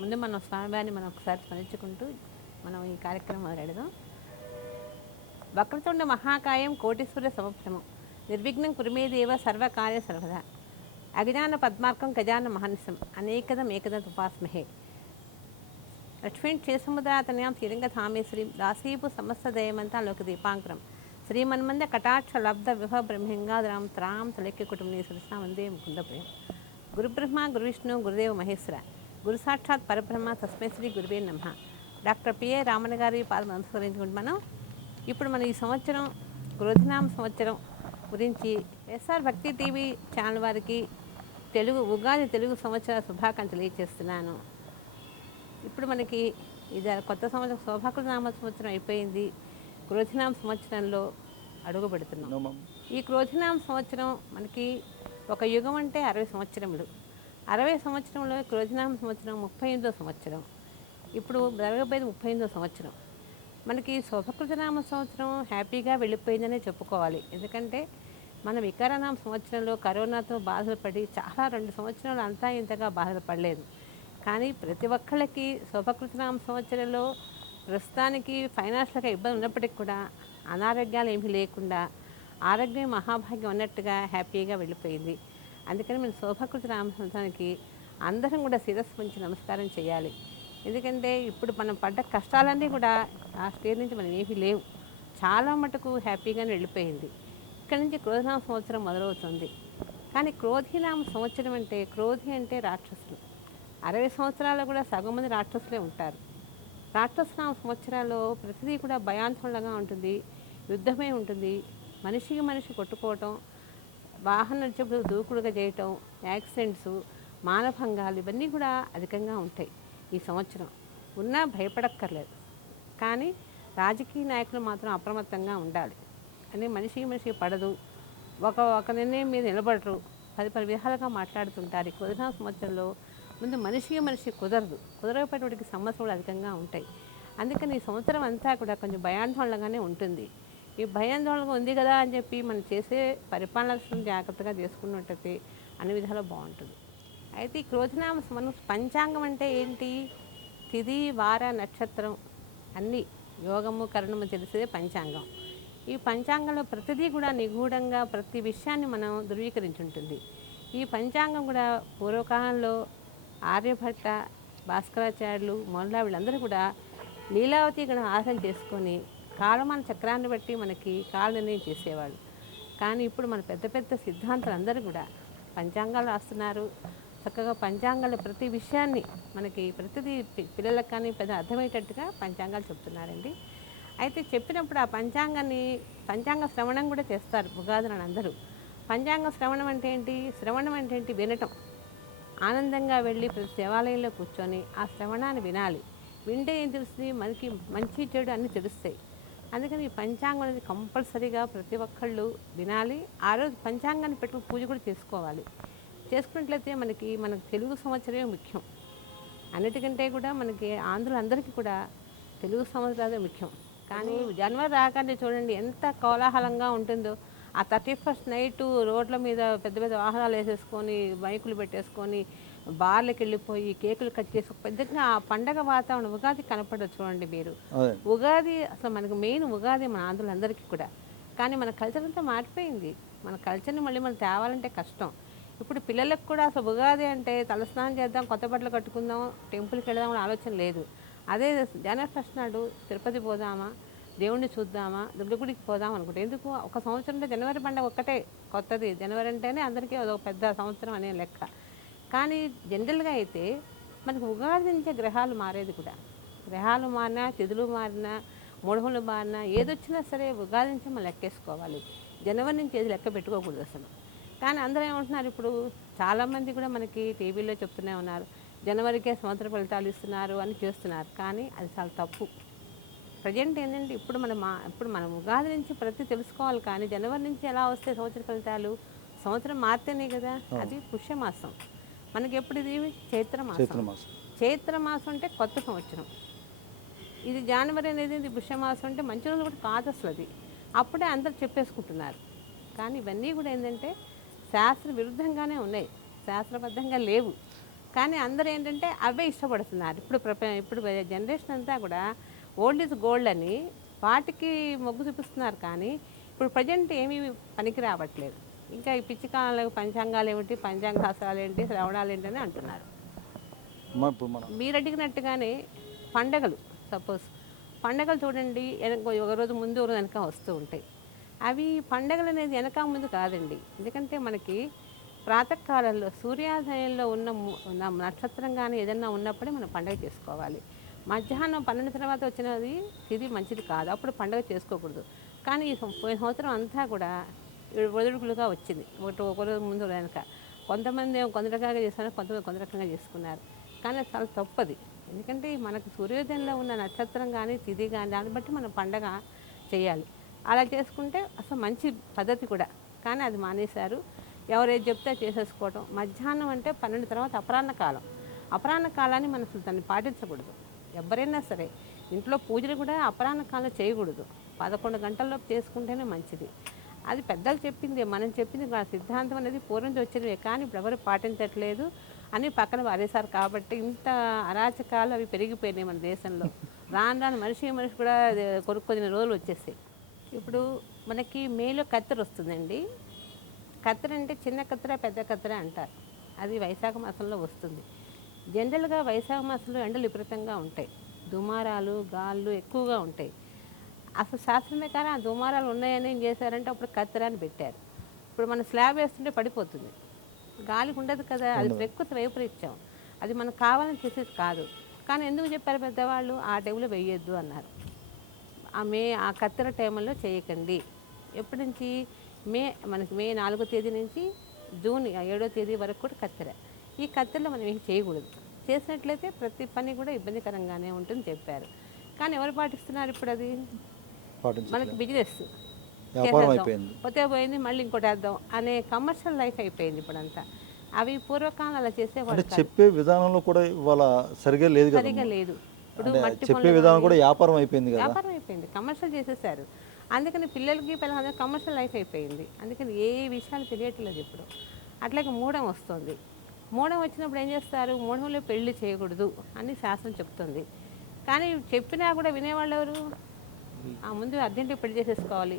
ముందు మనం స్వామివారిని మనం ఒకసారి స్మరించుకుంటూ మనం ఈ కార్యక్రమం మొదలెడదాం. వక్రతుండ మహాకాయం కోటీశ్వర సమప్రమం నిర్విఘ్నం కురుమేదేవ సర్వకార్య సర్వదా అజ్ఞాన పద్మార్కం గజాన మహర్నిశం అనేకదం ఏకదం ఉపాస్మహే లక్ష్మీం క్షీరసముద్రాతనయాం శ్రీరంగధామేశ్వరీం దాసీపు సమస్త దయమంతా లోక దీపాంకరం శ్రీమన్మంద కటాక్ష లబ్ధ విభ బ్రహ్మంగాదరాం త్రాం తలక్య కుటుంబీ సరసా వందే ముకుందప్రియం గురుబ్రహ్మ గురువిష్ణు గురుదేవ మహేశ్వర గురు సాక్షాత్ పరబ్రహ్మ తస్మై శ్రీ గురువే నమః. డాక్టర్ పిఏ రామన్ గారి పాదం అనుసరించుకుంటూ మనం ఈ సంవత్సరం క్రోధినామ సంవత్సరం గురించి ఎస్ఆర్ భక్తి టీవీ ఛానల్ వారికి ఉగాది తెలుగు సంవత్సర శుభాకాంక్షలు తెలియజేస్తున్నాను. ఇప్పుడు మనకి ఇది కొత్త సంవత్సరం శోభాకృతనామ సంవత్సరం అయిపోయింది. క్రోధినామ సంవత్సరంలో అడుగు పెడుతున్నాం. ఈ క్రోధినామ సంవత్సరం మనకి ఒక యుగం అంటే 60 సంవత్సరములు. 60 సంవత్సరంలో క్రోధినామ సంవత్సరం 38వ సంవత్సరం. ఇప్పుడు జరగబోయేది 38వ సంవత్సరం. మనకి శోభకృతనామ సంవత్సరం హ్యాపీగా వెళ్ళిపోయిందనే చెప్పుకోవాలి. ఎందుకంటే మన వికారనామ సంవత్సరంలో కరోనాతో బాధలు పడి చాలా 2 సంవత్సరాలు అంతా ఇంతగా బాధలు పడలేదు. కానీ ప్రతి ఒక్కళ్ళకి శోభకృతనామ సంవత్సరంలో ప్రస్తుతానికి ఫైనాన్షియల్గా ఇబ్బంది ఉన్నప్పటికీ కూడా అనారోగ్యాలు ఏమీ లేకుండా ఆరోగ్యం మహాభాగ్యం అన్నట్టుగా హ్యాపీగా వెళ్ళిపోయింది. అందుకని మనం శోభకృత నామ సంవత్సరానికి అందరం కూడా శిరస్సు ఉంచి నమస్కారం చేయాలి. ఎందుకంటే ఇప్పుడు మనం పడ్డ కష్టాలన్నీ కూడా ఆ స్టేజ్ నుంచి మనం ఏమీ లేవు, చాలా మటుకు హ్యాపీగానే వెళ్ళిపోయింది. ఇక్కడ నుంచి క్రోధినామ సంవత్సరం మొదలవుతుంది. కానీ క్రోధినామ సంవత్సరం అంటే క్రోధి అంటే రాక్షసులు. 60 సంవత్సరాలు కూడా సగం మంది రాక్షసులే ఉంటారు. రాక్షసనామ సంవత్సరాల్లో ప్రతిదీ కూడా భయాందోళనగా ఉంటుంది, యుద్ధమే ఉంటుంది. మనిషికి మనిషి కొట్టుకోవటం, వాహనం నడిచేప్పుడు దూకుడుగా చేయటం, యాక్సిడెంట్స్, మానభంగాలు ఇవన్నీ కూడా అధికంగా ఉంటాయి. ఈ సంవత్సరం ఉన్నా భయపడక్కర్లేదు. కానీ రాజకీయ నాయకులు మాత్రం అప్రమత్తంగా ఉండాలి. అని మనిషికి మనిషికి పడదు, ఒక నిర్ణయం మీద నిలబడరు, 10 విధాలుగా మాట్లాడుతుంటారు. ఈ క్రోధినామ సంవత్సరంలో ముందు మనిషికి మనిషి కుదరకపోయేటికి సమస్యలు అధికంగా ఉంటాయి. అందుకని ఈ సంవత్సరం అంతా కూడా కొంచెం భయాందోళనగానే ఉంటుంది. ఈ భయాందోళనగా ఉంది కదా అని చెప్పి మనం చేసే పరిపాలన జాగ్రత్తగా చేసుకున్నట్టయితే అన్ని విధాలు బాగుంటుంది. అయితే ఈ క్రోధినామ మనం పంచాంగం అంటే ఏంటి? తిథి, వార, నక్షత్రం అన్నీ యోగము కరణము తెలిసేదే పంచాంగం. ఈ పంచాంగంలో ప్రతిదీ కూడా నిగూఢంగా ప్రతి విషయాన్ని మనం ధృవీకరించుంటుంది. ఈ పంచాంగం కూడా పూర్వకాలంలో ఆర్యభట్ట, భాస్కరాచార్యులు మొదల వీళ్ళందరూ కూడా లీలావతి గణం ఆధారం చేసుకొని కాలమాన చక్రాన్ని బట్టి మనకి కాల నిర్ణయం చేసేవాళ్ళు. కానీ ఇప్పుడు మన పెద్ద పెద్ద సిద్ధాంతాలు అందరూ కూడా పంచాంగాలు రాస్తున్నారు. చక్కగా పంచాంగాల ప్రతి విషయాన్ని మనకి ప్రతిదీ పిల్లలకు కానీ పెద్ద అర్థమయ్యేటట్టుగా పంచాంగాలు చెప్తున్నారండి. అయితే చెప్పినప్పుడు ఆ పంచాంగ శ్రవణం కూడా చేస్తారు ఉగాదులను అందరూ. పంచాంగ శ్రవణం అంటే ఏంటి? శ్రవణం అంటే ఏంటి? వినటం. ఆనందంగా వెళ్ళి ప్రతి దేవాలయంలో కూర్చొని ఆ శ్రవణాన్ని వినాలి. వింటే ఏం తెలుస్తుంది? మనకి మంచి చెడు అన్నీ తెలుస్తాయి. అందుకని ఈ పంచాంగం అనేది కంపల్సరీగా ప్రతి ఒక్కళ్ళు వినాలి. ఆ రోజు పంచాంగాన్ని పెట్టుకుని పూజ కూడా చేసుకోవాలి. చేసుకున్నట్లయితే మనకు తెలుగు సంవత్సరమే ముఖ్యం. అన్నిటికంటే కూడా మనకి ఆంధ్రులందరికీ కూడా తెలుగు సంవత్సరాలే ముఖ్యం. కానీ జనవరి రాగానే చూడండి ఎంత కోలాహలంగా ఉంటుందో. ఆ 31st నైట్ రోడ్ల మీద పెద్ద పెద్ద వాహనాలు వేసేసుకొని బైకులు పెట్టేసుకొని బార్లకు వెళ్ళిపోయి కేకులు కట్ చేసి పెద్దగా ఆ పండగ వాతావరణం ఉగాది కనపడదు చూడండి మీరు. ఉగాది అసలు మనకు మెయిన్ ఉగాది మన ఆంధ్రులందరికీ కూడా. కానీ మన కల్చర్ అంతా మారిపోయింది. మన కల్చర్ని మళ్ళీ మనం తేవాలంటే కష్టం. ఇప్పుడు పిల్లలకు కూడా అసలు ఉగాది అంటే తలస్నానం చేద్దాం, కొత్త బట్టలు కట్టుకుందాం, టెంపుల్కి వెళదాం అనే ఆలోచన లేదు. అదే జనవరి 1st నాడు తిరుపతి పోదామా, దేవుణ్ణి చూద్దామా, దుర్గగుడికి పోదాం అనుకుంటే ఎందుకు? ఒక సంవత్సరంలో జనవరి పండుగ ఒక్కటే కొత్తది. జనవరి అంటేనే అందరికీ అదొక పెద్ద సంవత్సరం అనే లెక్క. కానీ జనరల్గా అయితే మనకు ఉగాది నుంచే గ్రహాలు మారేది కూడా. గ్రహాలు మారినా, తిథులు మారినా, మూఢములు మారినా, ఏదొచ్చినా సరే ఉగాది నుంచే మనం లెక్కేసుకోవాలి. జనవరి నుంచి ఏది లెక్క పెట్టుకోకూడదు అసలు. కానీ అందరూ ఏమంటున్నారు, ఇప్పుడు చాలామంది కూడా మనకి టీవీలో చెప్తూనే ఉన్నారు, జనవరికే సంవత్సర ఫలితాలు ఇస్తున్నారు అని చేస్తున్నారు. కానీ అది చాలా తప్పు. ప్రజెంట్ ఏంటంటే ఇప్పుడు మనం ఉగాది నుంచి ప్రతి తెలుసుకోవాలి. కానీ జనవరి నుంచి ఎలా వస్తే సంవత్సర ఫలితాలు? సంవత్సరం మారితేనే కదా. అది పుష్యమాసం. మనకి ఎప్పుడు ఇది? చైత్రమాసం అంటే కొత్త సంవత్సరం. ఇది జనవరి అనేది ఇది పుష్యమాసం అంటే మంచి రోజులు కూడా కాదు అసలు. అది అప్పుడే అందరు చెప్పేసుకుంటున్నారు. కానీ ఇవన్నీ కూడా ఏంటంటే శాస్త్ర విరుద్ధంగానే ఉన్నాయి, శాస్త్రబద్ధంగా లేవు. కానీ అందరూ ఏంటంటే అవే ఇష్టపడుతున్నారు. ఇప్పుడు జనరేషన్ అంతా కూడా ఓల్డ్ ఈజ్ గోల్డ్ అని వాటికి మొగ్గు చూపిస్తున్నారు. కానీ ఇప్పుడు ప్రజెంట్ ఏమీ పనికి రావట్లేదు. ఇంకా ఈ పిచ్చి కాలంలో పంచాంగాలు ఏమిటి, పంచాంగ శాస్త్రాలు ఏంటి, శ్రవణాలు ఏంటి అని అంటున్నారు. మీరు అడిగినట్టుగానే పండగలు, సపోజ్ పండగలు చూడండి, ఒక రోజు ముందు ఒక రోజు వెనక వస్తూ ఉంటాయి. అవి పండగలు అనేది వెనక ముందు కాదండి. ఎందుకంటే మనకి ప్రాతకాలంలో సూర్యోదయంలో ఉన్న నక్షత్రం కానీ ఏదన్నా ఉన్నప్పుడే మనం పండగ చేసుకోవాలి. మధ్యాహ్నం 12 తర్వాత వచ్చినది తిది మంచిది కాదు, అప్పుడు పండగ చేసుకోకూడదు. కానీ ఈ పోయిన సంవత్సరం అంతా కూడా ఒదుడుకులుగా వచ్చింది, ఒక రోజు ముందు వెనక. కొంతమంది కొంత రకంగా చేస్తున్నారు, కొంతమంది కొంత రకంగా చేసుకున్నారు. కానీ అది చాలా తప్పది. ఎందుకంటే మనకు సూర్యోదయంలో ఉన్న నక్షత్రం కానీ తిది కానీ దాన్ని బట్టి మనం పండగ చేయాలి. అలా చేసుకుంటే అసలు మంచి పద్ధతి కూడా. కానీ అది మానేశారు. ఎవరేది చెప్తే చేసేసుకోవటం. మధ్యాహ్నం అంటే 12 తర్వాత అపరాహ్న కాలం. అపరాహ్న కాలాన్ని మనం అసలు దాన్ని పాటించకూడదు. ఎవరైనా సరే ఇంట్లో పూజలు కూడా అపరాహ్న కాలం చేయకూడదు. 11 గంటల్లోపు చేసుకుంటేనే మంచిది. అది పెద్దలు చెప్పింది, మనం చెప్పింది సిద్ధాంతం అనేది పూర్వం నుంచి వచ్చినవే. కానీ ఇప్పుడు ఎవరు పాటించట్లేదు అని పక్కన వారేశారు. కాబట్టి ఇంత అరాచకాలు అవి పెరిగిపోయినాయి మన దేశంలో. రాను మనిషి కూడా కొద్ది రోజులు వచ్చేసాయి. ఇప్పుడు మనకి మేలో కత్తెర వస్తుందండి. కత్తెర అంటే చిన్న కత్తెర, పెద్ద కత్తెర అంటారు. అది వైశాఖ మాసంలో వస్తుంది. జనరల్గా వైశాఖ మాసంలో ఎండలు విపరీతంగా ఉంటాయి, దుమారాలు గాళ్ళు ఎక్కువగా ఉంటాయి. అసలు శాస్త్రం ప్రకారం ఆ దుమారాలు ఉన్నాయని ఏం చేశారంటే అప్పుడు కత్తెర అని పెట్టారు. ఇప్పుడు మనం స్లాబ్ వేస్తుంటే పడిపోతుంది, గాలికి ఉండదు కదా, అది ప్రకృతి వైపరీత్యం. అది మనకు కావాలని చేసేది కాదు. కానీ ఎందుకు చెప్పారు పెద్దవాళ్ళు, ఆ టైంలో వేయొద్దు అన్నారు. ఆ కత్తెర టైంలో చేయకండి. ఎప్పటి నుంచి మనకి మే 4వ తేదీ నుంచి జూన్ 7వ తేదీ వరకు కూడా కత్తెర. ఈ కత్తెరలో మనం ఏం చేయకూడదు. చేసినట్లయితే ప్రతి పని కూడా ఇబ్బందికరంగానే ఉంటుంది చెప్పారు. కానీ ఎవరు పాటిస్తున్నారు ఇప్పుడు? అది మనకి బిజినెస్ పోతే పోయింది, మళ్ళీ ఇంకోటి వేద్దాం అనే కమర్షియల్ లైఫ్ అయిపోయింది ఇప్పుడంతా. అవి పూర్వకాలం అలా చేసేవాళ్ళు. చెప్పే విధానంలో కూడా ఇవాళ సరిగా లేదు. ఇప్పుడు చెప్పే విధానం కూడా వ్యాపారం అయిపోయింది, కమర్షియల్ చేసేసారు. అందుకని పిల్లలకి పిల్లలందరూ కమర్షియల్ లైఫ్ అయిపోయింది. అందుకని ఏ విషయాలు తెలియట్లేదు ఇప్పుడు. అట్లాగే మూఢం వస్తుంది. మూఢం వచ్చినప్పుడు ఏం చేస్తారు, మూఢంలో పెళ్లి చేయకూడదు అని శాస్త్రం చెప్తుంది. కానీ చెప్పినా కూడా వినేవాళ్ళు ఎవరు? ఆ ముందు అర్జెంటుగా పెళ్లి చేసేసుకోవాలి,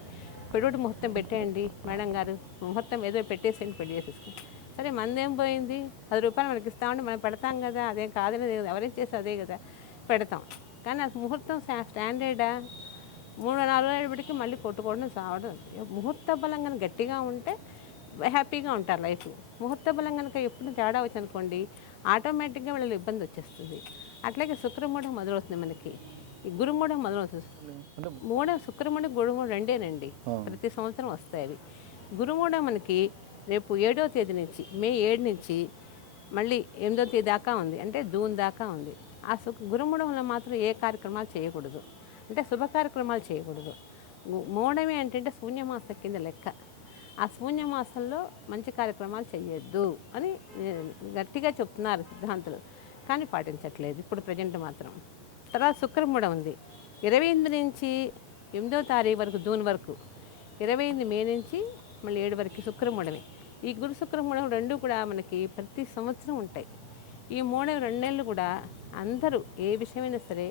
పెళ్ళిటి ముహూర్తం పెట్టేయండి మేడం గారు, ముహూర్తం ఏదో పెట్టేసేయండి, పెళ్లి చేసేసుకోండి. సరే మనదేం పోయింది, 10 రూపాయలు మనకి ఇస్తామంటే మనం పెడతాం కదా, అదేం కాదని ఎవరేం చేస్తే అదే కదా పెడతాం. కానీ అది ముహూర్తం స్టాండర్డా? 3-4 రోజులకి మళ్ళీ కొట్టుకోవడం సావడం. ముహూర్త బలం కనుక గట్టిగా ఉంటే హ్యాపీగా ఉంటారు లైఫ్. ముహూర్త బలం కనుక ఎప్పుడు తేడా వచ్చిందనుకోండి, ఆటోమేటిక్గా వాళ్ళకి ఇబ్బంది వచ్చేస్తుంది. అట్లాగే శుక్రమూఢం మొదలవుతుంది మనకి, ఈ గురుమూఢం మొదలవుతుంది. మూఢం శుక్రమూఢం గురుమూఢం రెండేనండి, ప్రతి సంవత్సరం వస్తాయి అవి. గురుమూఢం మనకి రేపు 7వ తేదీ నుంచి, మే 7 నుంచి మళ్ళీ 8వ తేదీ దాకా ఉంది, అంటే జూన్ దాకా ఉంది. ఆ గురుమూఢంలో మాత్రం ఏ కార్యక్రమాలు చేయకూడదు, అంటే శుభ కార్యక్రమాలు చేయకూడదు. మూఢమే అంటే శూన్యమాసం కింద లెక్క. ఆ శూన్యమాసంలో మంచి కార్యక్రమాలు చేయొద్దు అని గట్టిగా చెప్తున్నారు సిద్ధాంతులు. కానీ పాటించట్లేదు ఇప్పుడు ప్రజెంట్ మాత్రం. తర్వాత శుక్రమూఢం ఉంది 28 నుంచి 8వ తారీఖు వరకు, జూన్ వరకు. 28 మే నుంచి మళ్ళీ 7 వరకు శుక్రమూఢమే. ఈ గురు శుక్రమూఢం రెండు కూడా మనకి ప్రతి సంవత్సరం ఉంటాయి. ఈ 2 నెలలు కూడా అందరూ ఏ విషయమైనా సరే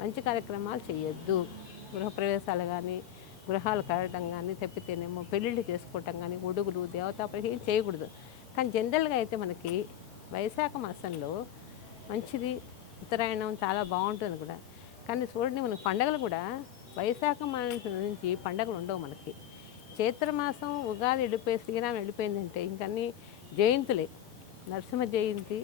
మంచి కార్యక్రమాలు చేయొద్దు. గృహప్రవేశాలు కానీ, గృహాలు కడటం కానీ, తప్పితేనేమో పెళ్ళిళ్ళు చేసుకోవటం కానీ, ఉడుగులు దేవతాపరి ఏం చేయకూడదు. కానీ జనరల్గా అయితే మనకి వైశాఖ మాసంలో మంచిది, ఉత్తరాయణం చాలా బాగుంటుంది కూడా. కానీ చూడండి, మనకి పండగలు కూడా వైశాఖ మాసం నుంచి పండగలు ఉండవు మనకి. చైత్రమాసం ఉగాది వెళ్ళిపోయి, శ్రీరామ్ వెళ్ళిపోయిందంటే ఇంకన్నీ జయంతులే. నరసింహ జయంతి,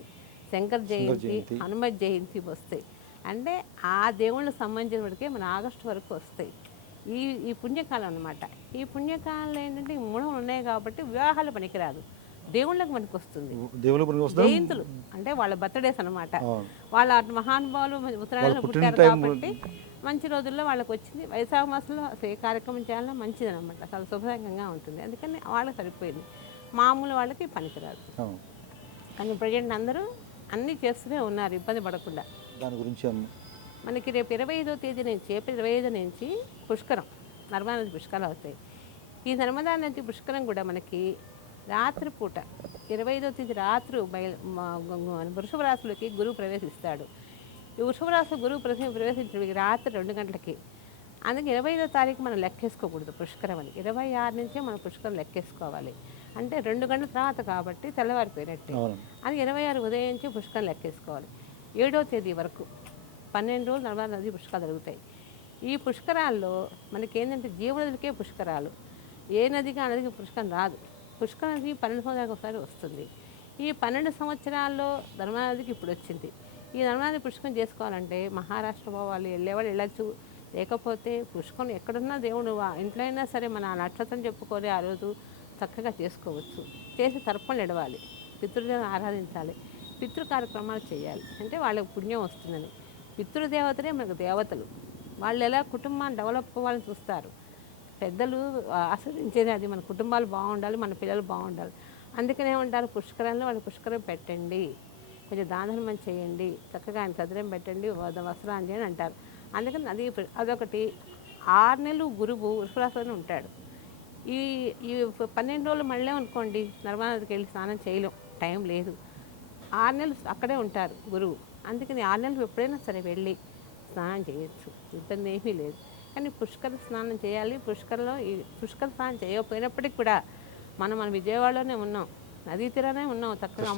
శంకర్ జయంతి, హనుమత్ జయంతి వస్తాయి. అంటే ఆ దేవుళ్ళకి సంబంధించిన వరకే మన ఆగస్టు వరకు వస్తాయి. ఈ పుణ్యకాలం అనమాట. ఈ పుణ్యకాలంలో ఏంటంటే ఈ మూఢములు ఉన్నాయి కాబట్టి వివాహాలు పనికిరాదు, దేవుళ్ళకి మనకు వస్తుంది. జయంతులు అంటే వాళ్ళ బర్త్డేస్ అనమాట. వాళ్ళ మహానుభావులు ఉత్తరాయణలో పుట్టారు కాబట్టి మంచి రోజుల్లో వాళ్ళకి వచ్చింది. వైశాఖ మాసంలో ఏ కార్యక్రమం చేయాలన్నా మంచిది అనమాట, చాలా శుభంగా ఉంటుంది. అందుకని వాళ్ళకి సరిపోయింది, మామూలు వాళ్ళకి పనికిరాదు. కానీ ప్రజెంట్ అందరూ అన్నీ చేస్తూనే ఉన్నారు ఇబ్బంది పడకుండా. దాని గురించి మనకి రేపు 25వ తేదీ నుంచి, ఏప్రిల్ 25 నుంచి పుష్కరం, నర్మదా నది పుష్కరాలు అవుతాయి. ఈ నర్మదా నది పుష్కరం కూడా మనకి రాత్రిపూట 25వ తేదీ రాత్రి వృషభ రాశిలోకి గురువు ప్రవేశిస్తాడు. ఈ వృషభ రాశిలో గురువు ప్రవేశించిన రాత్రి 2 గంటలకి. అందుకే 25వ తారీఖు మనం లెక్కేసుకోకూడదు పుష్కరం అని. 26 నుంచే మనం పుష్కరం లెక్కేసుకోవాలి. అంటే 2 గంటల తర్వాత కాబట్టి తెల్లవారిపోయినట్టే. అది 26 ఉదయం నుంచి పుష్కరం లెక్కేసుకోవాలి. 7వ తేదీ వరకు 12 రోజులు నర్మదా నది పుష్కరాలు జరుగుతాయి. ఈ పుష్కరాల్లో మనకేంటంటే జీవనదులకే పుష్కరాలు. ఏ నదికి ఆ నదికి పుష్కరం రాదు. పుష్కరం నది 12 సంవత్సరాలకు ఒకసారి వస్తుంది. ఈ 12 సంవత్సరాల్లో నర్మదా నదికి ఇప్పుడు వచ్చింది. ఈ నర్మదా నది పుష్కరం చేసుకోవాలంటే మహారాష్ట్ర పోవాలి, వెళ్ళేవాళ్ళు వెళ్ళచ్చు. లేకపోతే పుష్కరం ఎక్కడున్నా దేవుడు ఇంట్లో అయినా సరే మన నక్షత్రం చెప్పుకొని ఆ రోజు చక్కగా చేసుకోవచ్చు. చేసి తర్పణలు ఎడవాలి, పితృదేవతను ఆరాధించాలి, పితృ కార్యక్రమాలు చేయాలి. అంటే వాళ్ళకి పుణ్యం వస్తుందని. పితృదేవతలే మనకు దేవతలు. వాళ్ళు ఎలా కుటుంబాన్ని డెవలప్ అవ్వాలని చూస్తారు. పెద్దలు ఆశ్రయించేది అది, మన కుటుంబాలు బాగుండాలి, మన పిల్లలు బాగుండాలి. అందుకనే ఉంటారు పుష్కరంలో వాళ్ళు పుష్కరం పెట్టండి, కొంచెం దానధర్మం చేయండి, చక్కగా ఆయన చదరం పెట్టండి, వస్త్రాలు చేయండి అంటారు. అందుకని అదొకటి. 6 నెలలు గురువు వృషభరాశిలోనే ఉంటాడు. ఈ 12 రోజులు మళ్ళీ అనుకోండి నర్మదా నదికి వెళ్ళి స్నానం చేయలేం, టైం లేదు. 6 నెలలు అక్కడే ఉంటారు గురువు. అందుకని 6 నెలలు ఎప్పుడైనా సరే వెళ్ళి స్నానం చేయొచ్చు, ఇబ్బంది ఏమీ లేదు. కానీ పుష్కర స్నానం చేయాలి. పుష్కర స్నానం చేయకపోయినప్పటికీ కూడా మన విజయవాడలోనే ఉన్నాం, నదీ తీరానే ఉన్నాం, చక్కగా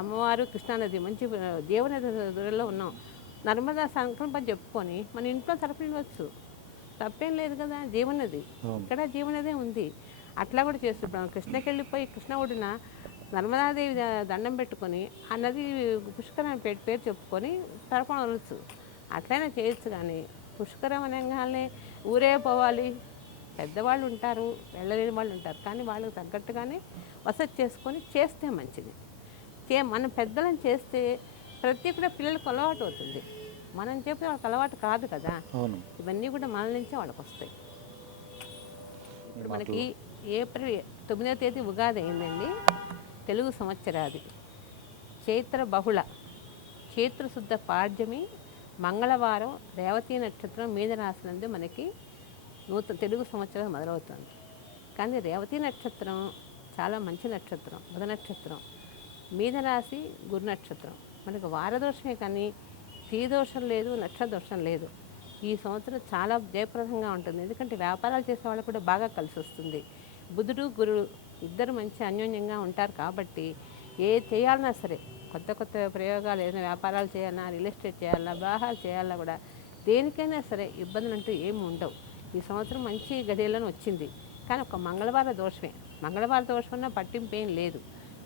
అమ్మవారు కృష్ణానది మంచి జీవనది దూరంలో ఉన్నాం. నర్మదా సంకల్పం చెప్పుకొని మన ఇంట్లో తరపునివ్వచ్చు, తప్పేం లేదు కదా. జీవనది ఇక్కడ జీవనదే ఉంది. అట్లా కూడా చేస్తున్నాం. కృష్ణకి వెళ్ళిపోయి కృష్ణ ఒడిన నర్మదాదేవి దండం పెట్టుకొని ఆ నది పుష్కరం పేరు చెప్పుకొని తరపున వదలచ్చు. అట్లయినా చేయొచ్చు. కానీ పుష్కరం అనగానే ఊరే పోవాలి, పెద్దవాళ్ళు ఉంటారు, వెళ్ళలేని వాళ్ళు ఉంటారు. కానీ వాళ్ళకి తగ్గట్టుగానే వసతి చేసుకొని చేస్తే మంచిది. మనం పెద్దలను చేస్తే ప్రతి కూడా పిల్లలకు అలవాటు అవుతుంది. మనం చెప్తే వాళ్ళకి అలవాటు కాదు కదా. ఇవన్నీ కూడా మన నుంచే వాళ్ళకి వస్తాయి. ఇప్పుడు మనకి ఏప్రిల్ 9వ తేదీ ఉగాది అయిందండి. తెలుగు సంవత్సరాది చైత్ర బహుళ చైత్రశుద్ధ పాడ్యమి మంగళవారం రేవతి నక్షత్రం మీద రాసినందు మనకి తెలుగు సంవత్సరం మొదలవుతుంది. కానీ రేవతి నక్షత్రం చాలా మంచి నక్షత్రం, బుధ నక్షత్రం. మీద రాశి గురు నక్షత్రం. మనకు వారదోషమే కానీ శ్రీదోషం లేదు, నక్షదోషం లేదు. ఈ సంవత్సరం చాలా జయప్రదంగా ఉంటుంది. ఎందుకంటే వ్యాపారాలు చేసే వాళ్ళకు కూడా బాగా కలిసి వస్తుంది. బుధుడు గురుడు ఇద్దరు మంచి అన్యోన్యంగా ఉంటారు. కాబట్టి ఏ చేయాలన్నా సరే, కొత్త కొత్త ప్రయోగాలు, ఏదైనా వ్యాపారాలు చేయాలన్నా, రియల్ ఎస్టేట్ చేయాలన్నా, వివాహాలు చేయాలన్నా కూడా దేనికైనా సరే ఇబ్బందులు అంటూ ఏమి ఉండవు. ఈ సంవత్సరం మంచి గడియలను వచ్చింది. కానీ ఒక మంగళవార దోషమే. మంగళవార దోషం అన్నా పట్టింపు ఏం లేదు,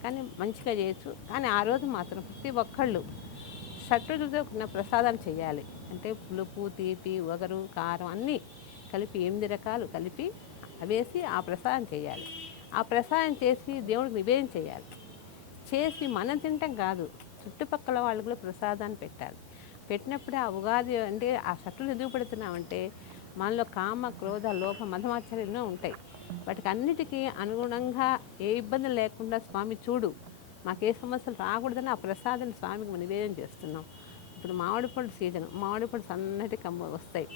కానీ మంచిగా చేయొచ్చు. కానీ ఆ రోజు మాత్రం ప్రతి ఒక్కళ్ళు షట్రుచులతో ఉన్న ప్రసాదాలు చేయాలి. అంటే పులుపు, తీపి, వగరు, కారం అన్నీ కలిపి 8 రకాలు కలిపి వేసి ఆ ప్రసాదం చేయాలి. ఆ ప్రసాదం చేసి దేవుడికి నివేదన చేయాలి. చేసి మనం తినటం కాదు, చుట్టుపక్కల వాళ్ళు కూడా ప్రసాదాన్ని పెట్టాలి. పెట్టినప్పుడే ఆ ఉగాది అంటే ఆ షట్రులు ఎందుకు పెడుతున్నామంటే మనలో కామ, క్రోధ, లోభ, మధమాచార్యం ఎన్నో ఉంటాయి. వాటికి అన్నిటికీ అనుగుణంగా ఏ ఇబ్బందులు లేకుండా స్వామి చూడు, మాకు ఏ సమస్యలు రాకూడదని ఆ ప్రసాదాన్ని స్వామికి నివేదన చేస్తున్నాం. ఇప్పుడు మామిడి పళ్ళు సీజన్, మామిడి పళ్ళు సన్నటి వస్తాయి.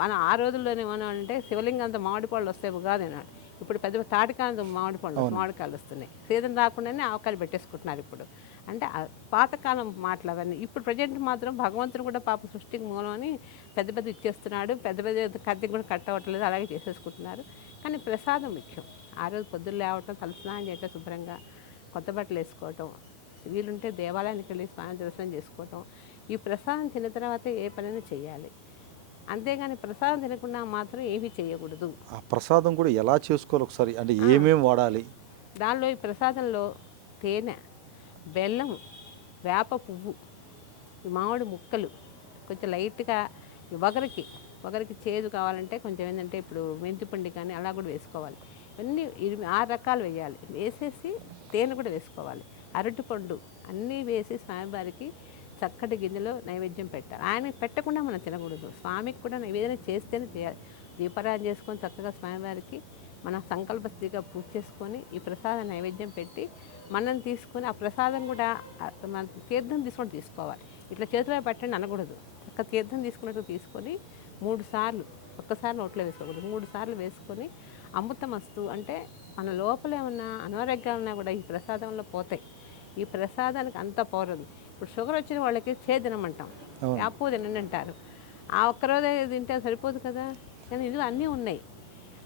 మనం ఆ రోజుల్లోనే ఏమన్నా అంటే శివలింగంతో మామిడి పళ్ళు వస్తాయి ఉగాది నాడు. ఇప్పుడు పెద్ద తాటికాయలతో మామిడికాయలు వస్తున్నాయి. సీజన్ రాకుండానే ఆవకాయలు పెట్టేసుకుంటున్నారు ఇప్పుడు. అంటే పాతకాలం మాటలు అవన్నీ. ఇప్పుడు ప్రజెంట్ మాత్రం భగవంతుడు కూడా పాప సృష్టికి మూలం అని పెద్ద పెద్ద ఇచ్చేస్తున్నాడు. పెద్ద పెద్ద కత్తి కూడా కట్టవట్లేదు, అలాగే చేసేసుకుంటున్నారు. కానీ ప్రసాదం ముఖ్యం. ఆ రోజు పొద్దున్న లేవటం, తలస్నానం చేయటం, శుభ్రంగా కొత్త బట్టలు వేసుకోవటం, వీలుంటే దేవాలయానికి వెళ్ళి స్నానం దర్శనం చేసుకోవటం. ఈ ప్రసాదం తిన్న తర్వాత ఏ పనైనా చేయాలి. అంతేగాని ప్రసాదం తినకుండా మాత్రం ఏమీ చేయకూడదు. ఆ ప్రసాదం కూడా ఎలా చేసుకోవాలి ఒకసారి, అంటే ఏమేమి వాడాలి దానిలో? ఈ ప్రసాదంలో తేనె, బెల్లం, వేప పువ్వు, మామిడి ముక్కలు, కొంచెం లైట్గా ఒకరికి చేదు కావాలంటే కొంచెం ఏంటంటే ఇప్పుడు మెంతిపండి కానీ అలా కూడా వేసుకోవాలి. ఇవన్నీ 6 రకాలు వేయాలి. వేసేసి తేనె కూడా వేసుకోవాలి, అరటిపండు అన్నీ వేసి స్వామివారికి చక్కటి గిన్నెలో నైవేద్యం పెట్టాలి. ఆయన పెట్టకుండా మనం తినకూడదు. స్వామికి కూడా నైవేద్యం చేస్తేనే చేయాలి. దీపారాధన చేసుకొని చక్కగా స్వామివారికి మన సంకల్పస్థితిగా పూజ చేసుకొని ఈ ప్రసాదం నైవేద్యం పెట్టి మనం తీసుకొని ఆ ప్రసాదం కూడా మన తీర్థం తీసుకొని తీసుకోవాలి. ఇట్లా చేతిలో పెట్టండి అనకూడదు. ఒక తీర్థం తీసుకున్నట్టు తీసుకొని 3 సార్లు, ఒక్కసారి నోట్లో వేసుకోకూడదు, 3 సార్లు వేసుకొని అమృతమస్తు అంటే మన లోపల ఏమన్నా అనారోగ్యాలు ఉన్నా కూడా ఈ ప్రసాదంలో పోతాయి. ఈ ప్రసాదానికి అంత పవర్. ఇప్పుడు షుగర్ వచ్చిన వాళ్ళకి చేదినమంటాం, యాపో తినండి అంటారు. ఆ ఒక్కరోజే తింటే సరిపోదు కదా, కానీ ఇందులో అన్నీ ఉన్నాయి.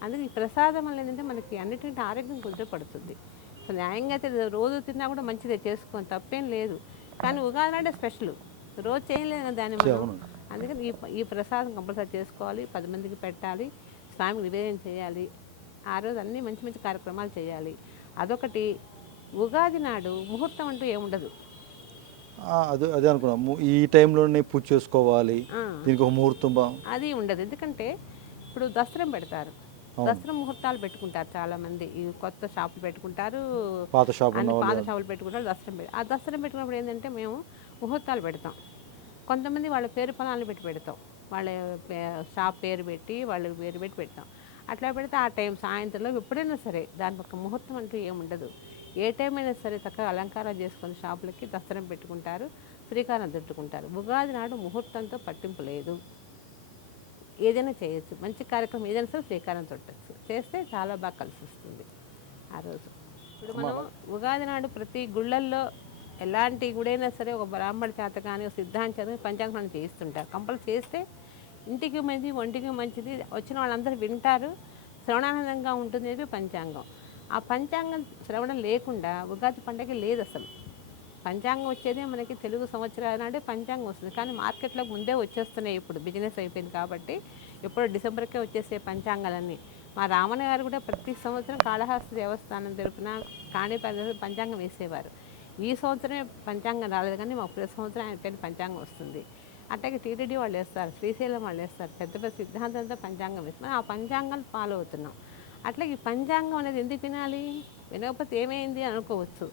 అందుకే ఈ ప్రసాదం వల్ల ఏంటంటే మనకి అన్నిటింటి ఆరోగ్యం కుదిరపడుతుంది. సో న్యాయంగా అయితే రోజు తిన్నా కూడా మంచిదే, చేసుకొని తప్పేం లేదు. కానీ ఉగాది నాడే స్పెషల్, రోజు చేయలేదు కదా దాన్ని మనం. అందుకని ఈ ప్రసాదం కంపల్సరీ చేసుకోవాలి, 10 మందికి పెట్టాలి, స్వామికి నివేదన చేయాలి. ఆ రోజు అన్నీ మంచి మంచి కార్యక్రమాలు చేయాలి. అదొకటి. ఉగాది నాడు ముహూర్తం అంటూ ఏముండదు. అదే అనుకున్నాము, ఈ టైంలోనే పూజ చేసుకోవాలి, దీనికి ఒక ముహూర్తం అది ఉండదు. ఎందుకంటే ఇప్పుడు దసరం పెడతారు, దసరా ముహూర్తాలు పెట్టుకుంటారు చాలామంది. ఈ కొత్త షాపులు పెట్టుకుంటారు, పాత షాపులు పెట్టుకుంటారు. ఆ దసరం పెట్టుకున్నప్పుడు ఏంటంటే మేము ముహూర్తాలు పెడతాం. కొంతమంది వాళ్ళ పేరు పొలాలను పెడతాం, వాళ్ళ షాప్ పేరు పెట్టి వాళ్ళ పేరు పెట్టి పెడతాం. అట్లా పెడితే ఆ టైం సాయంత్రంలో ఎప్పుడైనా సరే దానికి ఒక ముహూర్తం అంటూ ఏముండదు. ఏ టైం అయినా సరే చక్కగా అలంకారం చేసుకొని షాపులకి దసరం పెట్టుకుంటారు, శ్రీకారం చుట్టుకుంటారు. ఉగాది నాడు ముహూర్తంతో పట్టింపు లేదు, ఏదైనా చేయొచ్చు. మంచి కార్యక్రమం ఏదైనా సరే శ్రీకారం చుట్టచ్చు, చేస్తే చాలా బాగా కలిసి వస్తుంది ఆ రోజు. ఇప్పుడు మనం ఉగాది నాడు ప్రతి గుళ్ళల్లో ఎలాంటి గుడైనా సరే ఒక బ్రాహ్మణ చేత కానీ ఒక సిద్ధాంత చేత పంచాంగం చేయిస్తుంటారు. కంపల్సరీ చేస్తే ఇంటికి మంచిది, ఒంటికి మంచిది, వచ్చిన వాళ్ళందరూ వింటారు, శ్రవణానందంగా ఉంటుంది పంచాంగం. ఆ పంచాంగం శ్రవణం లేకుండా ఉగాది పండగ లేదు అసలు. పంచాంగం వచ్చేదే మనకి తెలుగు సంవత్సరాల నాడే పంచాంగం వస్తుంది, కానీ మార్కెట్లో ముందే వచ్చేస్తున్నాయి. ఇప్పుడు బిజినెస్ అయిపోయింది కాబట్టి ఎప్పుడు డిసెంబర్కే వచ్చేసే పంచాంగాలన్నీ. మా రామన్న గారు కూడా ప్రతి సంవత్సరం కాళహస్తి దేవస్థానం తరపున కాణిపాక పంచాంగం వేసేవారు. ఈ సంవత్సరమే పంచాంగం రాలేదు, కానీ మాకు ప్రతి సంవత్సరం ఆయన పేరు పంచాంగం వస్తుంది. అట్లాగే టీటీడీ వాళ్ళు వేస్తారు, శ్రీశైలం వాళ్ళు వేస్తారు, పెద్ద పెద్ద సిద్ధాంతంతో పంచాంగం వేస్తున్నారు. ఆ పంచాంగాలు ఫాలో అవుతున్నాం. అట్లా ఈ పంచాంగం అనేది ఎందుకు వినాలి, వినకపోతే ఏమైంది అనుకోవచ్చు.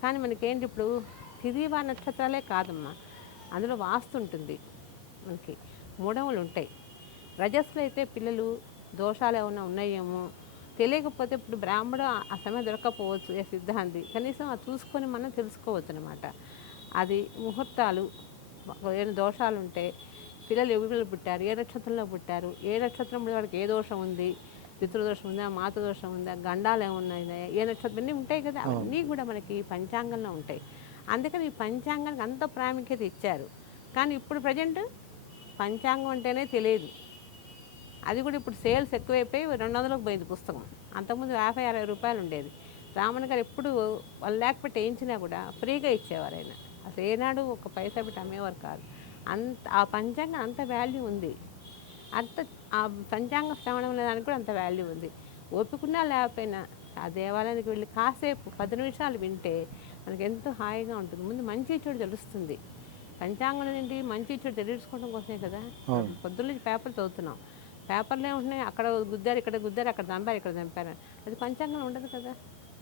కానీ మనకేంటి ఇప్పుడు తిథివా నక్షత్రాలే కాదమ్మా, అందులో వాస్తు ఉంటుంది, మనకి మూఢములు ఉంటాయి. రజస్సులో అయితే పిల్లలు దోషాలు ఏమైనా ఉన్నాయేమో తెలియకపోతే ఇప్పుడు బ్రాహ్మడు ఆ సమయం దొరకకపోవచ్చు, ఏ సిద్ధాంతి కనీసం అది చూసుకొని మనం తెలుసుకోవచ్చు అనమాట. అది ముహూర్తాలు ఏమైనా దోషాలు ఉంటే పిల్లలు ఎవరు పుట్టారు, ఏ నక్షత్రంలో పుట్టారు, ఏ నక్షత్రంలో వాడికి ఏ దోషం ఉంది, పితృదోషం ఉందా, మాతృదోషం ఉందా, గండాలు ఏమున్నాయి, ఏ నక్షత్రం అన్నీ ఉంటాయి కదా, అవన్నీ కూడా మనకి పంచాంగంలో ఉంటాయి. అందుకని ఈ పంచాంగానికి అంత ప్రాముఖ్యత ఇచ్చారు. కానీ ఇప్పుడు ప్రజెంట్ పంచాంగం అంటేనే తెలియదు. అది కూడా ఇప్పుడు సేల్స్ ఎక్కువైపోయి 200లకు పోయింది పుస్తకం. అంతకుముందు 50-60 రూపాయలు ఉండేది. రామన్ గారు ఎప్పుడు 1 lakh పెట్టి వేయించినా కూడా ఫ్రీగా ఇచ్చేవారు ఆయన. అసలు ఏనాడు ఒక పైసా పెట్టి అమ్మేవారు కాదు. ఆ పంచాంగం అంత వాల్యూ ఉంది. ఆ పంచాంగ శ్రవణం దానికి కూడా అంత వాల్యూ ఉంది. ఓపికన్నా లేకపోయినా ఆ దేవాలయానికి వెళ్ళి కాసేపు 10 నిమిషాలు వింటే మనకి ఎంతో హాయిగా ఉంటుంది. ముందు మంచి చెడు తెలుస్తుంది. పంచాంగం ఏంటి, మంచి చెడు తెలుసుకోవడం కోసమే కదా. పొద్దున్న పేపర్ చదువుతున్నాం, పేపర్లో ఏముంటున్నాయి, అక్కడ గుద్దారు, ఇక్కడ గుద్దారు, అక్కడ చంపారు, ఇక్కడ చంపారు. అది పంచాంగంలో ఉండదు కదా.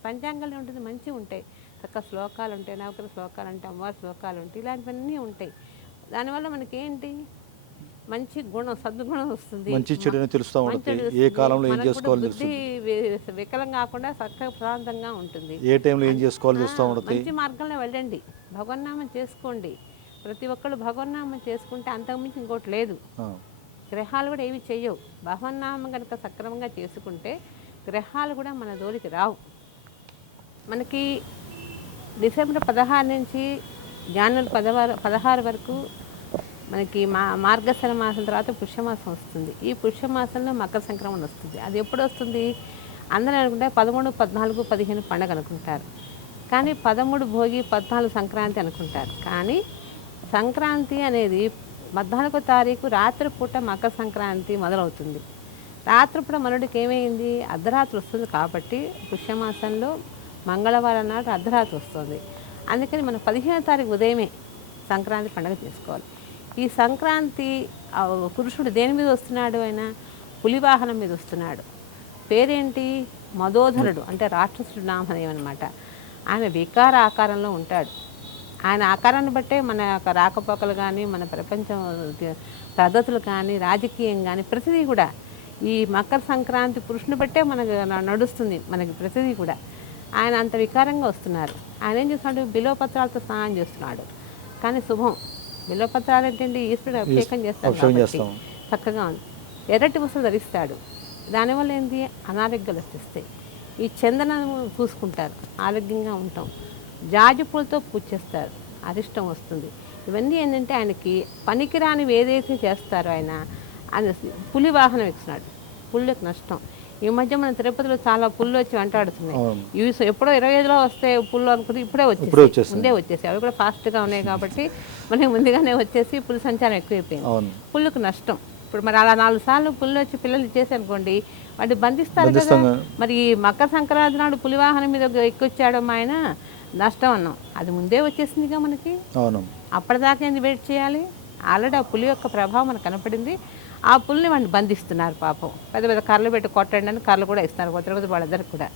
పంచాంగంలో ఉంటుంది, మంచిగా ఉంటాయి, చక్కగా శ్లోకాలు ఉంటాయి, నవగ్రహ శ్లోకాలు ఉంటాయి, అమ్మవారి శ్లోకాలు ఉంటాయి, ఇలాంటివన్నీ ఉంటాయి. దానివల్ల మనకేంటి మంచి గుణం, సద్గుణం వస్తుంది, మంచి చెడుని తెలుస్తూ ఉంటుంది, ఏ కాలంలో ఏం చేసుకోవాలి, బుద్ధి వికలం కాకుండా చక్కగా ప్రశాంతంగా ఉంటుంది, ఏ టైంలో ఏం చేసుకోవాలి తెలుస్తూ ఉంటుంది. మంచి మార్గంలో వెళ్ళండి, భగవన్నామం చేసుకోండి. ప్రతి ఒక్కళ్ళు భగవన్నామం చేసుకుంటే అంతకుమించి ఇంకోటి లేదు. గ్రహాలు కూడా ఏమి చెయ్యవు. భగవన్నామం కనుక సక్రమంగా చేసుకుంటే గ్రహాలు కూడా మన జోలికి రావు. మనకి డిసెంబర్ 16 నుంచి జనవరి 16 వరకు మనకి మార్గశిర మాసం తర్వాత పుష్యమాసం వస్తుంది. ఈ పుష్యమాసంలో మకర సంక్రమణ వస్తుంది. అది ఎప్పుడు వస్తుంది అందరూ అనుకుంటే 13, 14, 15 పండుగ అనుకుంటారు, కానీ 13 భోగి, 14 సంక్రాంతి అనుకుంటారు. కానీ సంక్రాంతి అనేది 14వ తారీఖు రాత్రిపూట మకర సంక్రాంతి మొదలవుతుంది. రాత్రిపూట మనుడికి ఏమైంది, అర్ధరాత్రి వస్తుంది కాబట్టి పుష్యమాసంలో మంగళవారం నాడు అర్ధరాత్రి వస్తుంది. అందుకని మనం 15వ తారీఖు ఉదయమే సంక్రాంతి పండుగ చేసుకోవాలి. ఈ సంక్రాంతి పురుషుడు దేని మీద వస్తున్నాడు, ఆయన పులివాహనం మీద వస్తున్నాడు. పేరేంటి, మదోధరుడు, అంటే రాక్షసుడు నామధేయం అనమాట. ఆయన వికార ఆకారంలో ఉంటాడు. ఆయన ఆకారాన్ని బట్టే మన యొక్క రాకపోకలు కానీ, మన ప్రపంచం పద్ధతులు కానీ, రాజకీయం కానీ ప్రతిదీ కూడా ఈ మకర సంక్రాంతి పురుషుని బట్టే మనకు నడుస్తుంది. మనకి ప్రతిదీ కూడా ఆయన అంత వికారంగా వస్తున్నారు. ఆయన ఏం చేస్తున్నాడు, బిల్వపత్రాలతో స్నానం చేస్తున్నాడు. కానీ శుభం, బిల్వపత్రాలు ఏంటంటే ఈశ్వరుడు అభిషేకం చేస్తాడు కాబట్టి చక్కగా ఉంది. ఎర్రటి వస్తువులు ధరిస్తాడు. దానివల్ల ఏంటి, అనారోగ్యాలు వచ్చేస్తాయి. ఈ చందనం పూసుకుంటారు, ఆరోగ్యంగా ఉంటాం. జాజి పూలతో పూజ చేస్తారు, అరిష్టం వస్తుంది. ఇవన్నీ ఏంటంటే ఆయనకి పనికిరానివి ఏదైతే చేస్తారో ఆయన పులి వాహనం ఇచ్చినాడు. పుల్లకు నష్టం. ఈ మధ్య మన తిరుపతిలో చాలా పుల్లు వచ్చి వెంటాడుతున్నాయి. ఇవి ఎప్పుడో 25లో వస్తే పుల్లు అనుకుంటే ఇప్పుడే వచ్చేసి ముందే వచ్చేసి అవి కూడా ఫాస్ట్గా ఉన్నాయి కాబట్టి మనకి ముందుగానే వచ్చేసి పులి సంచారం ఎక్కువైపోయింది. పుల్లుకు నష్టం. ఇప్పుడు మరి అలా 4 సార్లు పుల్లు వచ్చి పిల్లలు ఇచ్చేసి అనుకోండి, వాటిని బంధిస్తారు కదా. మరి మకర సంక్రాంతి నాడు పులి వాహనం మీద ఎక్కొచ్చాడు ఆయన, నష్టం అన్నాం. అది ముందే వచ్చేసిందిగా మనకి. అప్పటిదాకా ఏంది వెయిట్ చేయాలి? ఆల్రెడీ ఆ పులి యొక్క ప్రభావం మనకు కనపడింది. ఆ పులిని వాడిని బంధిస్తున్నారు పాపం. పెద్ద పెద్ద కర్రలు పెట్టి కొట్టండి అని కర్రలు కూడా ఇస్తున్నారు తిరుపతి వాళ్ళందరికీ కూడా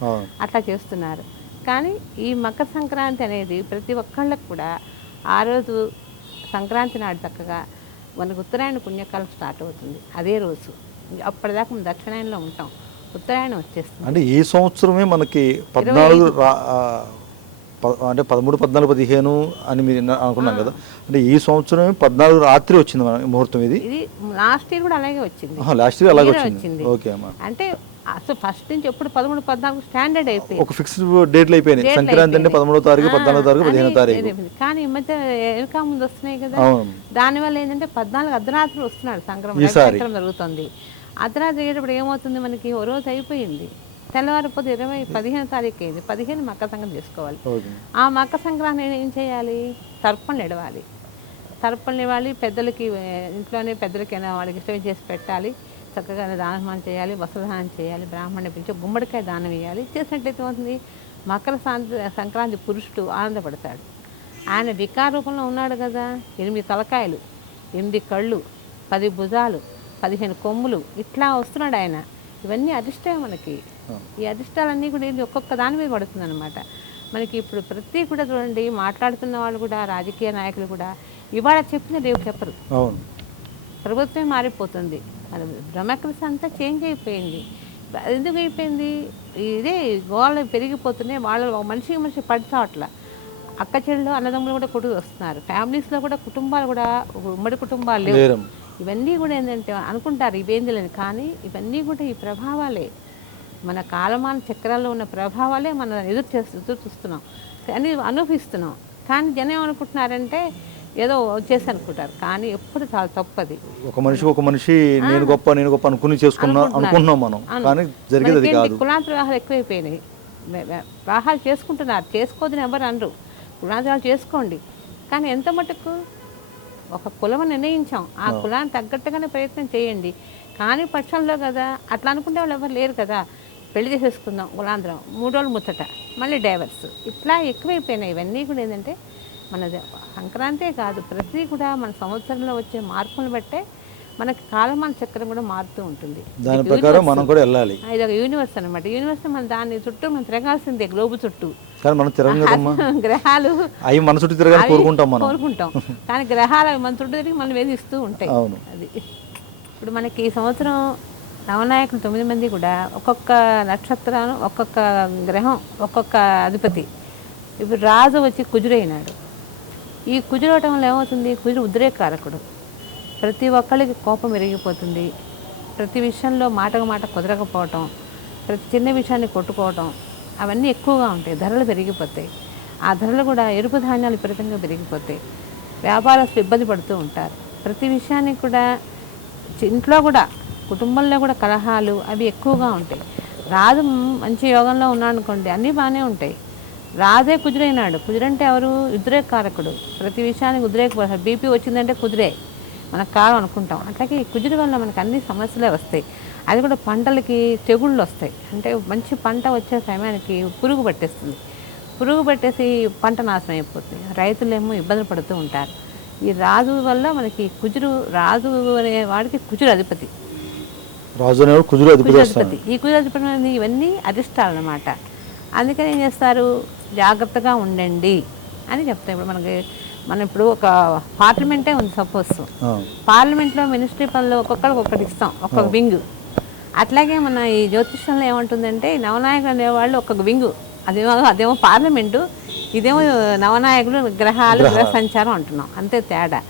అట్లా చేస్తున్నారు. కానీ ఈ మకర సంక్రాంతి అనేది ప్రతి ఒక్కళ్ళకు కూడా ఆ రోజు సంక్రాంతి నాడు చక్కగా మనకు ఉత్తరాయణ పుణ్యకాలం స్టార్ట్ అవుతుంది. అదే రోజు అప్పటిదాకా మనం దక్షిణాయనంలో ఉంటాం. ఉత్తరాయణం వచ్చేస్తుంది. అంటే ఈ సంవత్సరమే మనకి 14 అంటే 13, 14, 15 అని మీరు అనుకున్నాం కదా. అంటే ఈ సంవత్సరం 14 రాత్రి వచ్చింది మన ముహూర్తం. ఇది లాస్ట్ ఇయర్ కూడా అలాగే వచ్చింది. లాస్ట్ ఇయర్ అలాగే వచ్చింది. ఓకే అమ్మా. అంటే అసలు ఫస్ట్ నుంచి ఎప్పుడు 13, 14 స్టాండర్డ్ అయిపోయింది. ఒక ఫిక్స్డ్ డేట్లు అయిపోయినాయి. సంక్రాంతి అంటే 13వ తారీఖు, 14వ తారీఖు, 15వ తారీఖు. కానీ ఈ మధ్య ఎలుక ముందు వస్తున్నాయి కదా. దానివల్ల ఏంటంటే 14 అర్ధరాత్రి వస్తున్నాడు సంక్రమణ జరుగుతుంది. అర్ధరాత్రి అయ్యేటప్పుడు ఏమవుతుంది మనకి, ఓ రోజు అయిపోయింది. తెల్లవారిపోతే 15వ తారీఖు అయింది. 15 మకర సంక్రాంతి చేసుకోవాలి. ఆ మకర సంక్రాంతి ఏం చేయాలి? తర్పణలు ఇవ్వాలి. తర్పణలు ఇవ్వాలి. పెద్దలకి ఇంట్లోనే పెద్దలకైనా వాళ్ళకి ఇష్టం చేసి పెట్టాలి. చక్కగా దానం చేయాలి, వస్త్రదానం చేయాలి, బ్రాహ్మణ్ణి పిలిచి గుమ్మడికాయ దానం ఇవ్వాలి. చేసినట్లయితే అవుతుంది మకర సంక్రాంతి పురుషుడు ఆనందపడతాడు. ఆయన వికార రూపంలో ఉన్నాడు కదా. 8 తలకాయలు, 8 కళ్ళు, 10 భుజాలు, 15 కొమ్ములు ఇట్లా వస్తున్నాడు ఆయన. ఇవన్నీ అరిష్టాలు మనకి. ఈ అరిష్టాలన్నీ కూడా ఒక్కొక్క దాని మీద పడుతుంది అనమాట మనకి. ఇప్పుడు ప్రతి కూడా చూడండి, మాట్లాడుతున్న వాళ్ళు కూడా, రాజకీయ నాయకులు కూడా ఇవాళ చెప్పిన రేపు చెప్పరు. ప్రభుత్వమే మారిపోతుంది. మన బ్రహ్మకృషి అంతా చేంజ్ అయిపోయింది. ఎందుకు అయిపోయింది? ఇదే గోళ్ళు పెరిగిపోతున్నాయి. వాళ్ళు మనిషి పడితే అట్లా అక్క చెల్లెలు అన్నదమ్ములు కూడా కొట్టుకు వస్తున్నారు. ఫ్యామిలీస్లో కూడా కుటుంబాలు కూడా ఉమ్మడి కుటుంబాలు లేవు. ఇవన్నీ కూడా ఏంటంటే అనుకుంటారు ఇవేందులని, కానీ ఇవన్నీ కూడా ఈ ప్రభావాలే, మన కాలమాన చక్రాల్లో ఉన్న ప్రభావాలే మనం ఎదురు చూస్తున్నాం, అని అనుభవిస్తున్నాం. కానీ జనం ఏమనుకుంటున్నారంటే ఏదో వచ్చేసి అనుకుంటారు, కానీ ఎప్పుడు చాలా తప్పది. ఒక మనిషి నేను గొప్ప అనుకుంటున్నాం మనం, కానీ జరిగేది అది కాదు. కులాంతర వివాహాలు ఎక్కువైపోయినాయి. వివాహాలు చేసుకుంటున్నారు, చేసుకోదని ఎవరు అనరు. కులాంతరాలు చేసుకోండి, కానీ ఎంత మటుకు ఒక కులం నిర్ణయించాం, ఆ కులాన్ని తగ్గట్టుగానే ప్రయత్నం చేయండి. కానీ పక్షంలో కదా అట్లా అనుకునే వాళ్ళు ఎవరు లేరు కదా. పెళ్లి చేసేసుకుందాం కులాంతరం, 3 రోజులు ముచ్చట, మళ్ళీ డైవర్స్, ఇట్లా ఎక్కువైపోయినాయి. ఇవన్నీ కూడా ఏంటంటే మన సంక్రాంతే కాదు, ప్రతి కూడా మన సంవత్సరంలో వచ్చే మార్పులను బట్టే మనకి కాలమాన చక్రం కూడా మారుతూ ఉంటుంది. దాని ప్రకారం మనం కూడా వెళ్ళాలి. ఇది ఒక యూనివర్స్ అనమాట. యూనివర్స్ మన దాని చుట్టూ మనం తిరగాల్సిందే, గ్లోబ్ చుట్టూ. గ్రహాలు అవి మన చుట్టూ కోరుకుంటాం, కానీ గ్రహాలు మన చుట్టూ తిరిగి మనం వేధిస్తూ ఉంటాయి. అది ఇప్పుడు మనకి ఈ సంవత్సరం నవనాయకులు 9 మంది కూడా ఒక్కొక్క నక్షత్రం, ఒక్కొక్క గ్రహం, ఒక్కొక్క అధిపతి. ఇప్పుడు రాజు వచ్చి కుజురైనాడు. ఈ కుజురవటం వల్ల ఏమవుతుంది? కుజుడు ఉద్రేకారకుడు. ప్రతి ఒక్కరికి కోపం పెరిగిపోతుంది. ప్రతి విషయంలో మాటకు మాట కుదరకపోవటం, ప్రతి చిన్న విషయాన్ని కొట్టుకోవటం, అవన్నీ ఎక్కువగా ఉంటాయి. ధరలు పెరిగిపోతాయి. ఆ ధరలు కూడా ఎరుపు ధాన్యాలు విపరీతంగా పెరిగిపోతాయి. వ్యాపారస్తులు ఇబ్బంది పడుతూ ఉంటారు. ప్రతి విషయానికి కూడా ఇంట్లో కూడా, కుటుంబంలో కూడా కలహాలు అవి ఎక్కువగా ఉంటాయి. రాజు మంచి యోగంలో ఉన్నాడు అనుకోండి, అన్నీ బాగానే ఉంటాయి. రాజే కుజురైనాడు. కుజురంటే ఎవరు? ఉద్రేకకారకుడు. ప్రతి విషయానికి ఉద్రేక, బీపీ వచ్చిందంటే కుదిరే మనకు కాలం అనుకుంటాం. అట్లాగే కుజుడి వల్ల మనకు అన్ని సమస్యలే వస్తాయి. అది కూడా పంటలకి తెగుళ్ళు వస్తాయి. అంటే మంచి పంట వచ్చే సమయానికి పురుగు పట్టేస్తుంది. పురుగు పట్టేసి పంట నాశనం అయిపోతుంది. రైతులేమో ఇబ్బందులు పడుతూ ఉంటారు. ఈ రాజు వల్ల మనకి కుజుడు, రాజు అనే వాడికి కుజుడు అధిపతి. ఈ కుజుడు అధిపతి ఇవన్నీ అరిష్టాలు అన్నమాట. అందుకని ఏం చేస్తారు? జాగ్రత్తగా ఉండండి అని చెప్తాం. ఇప్పుడు మనం ఇప్పుడు ఒక పార్లమెంటే ఉంది సపోజ్. పార్లమెంట్లో మినిస్ట్రీ పనులు ఒక్కొక్కరికి ఒక్కటి ఇస్తాం, ఒక్కొక్క వింగ్. అట్లాగే మన ఈ జ్యోతిష్యంలో ఏమంటుందంటే నవనాయకులు అనేవాళ్ళు ఒక్కొక్క వింగు. అదేమో పార్లమెంటు, ఇదేమో నవనాయకులు, గ్రహాలు, గ్రహ సంచారం అంటున్నాం. అంతే తేడా.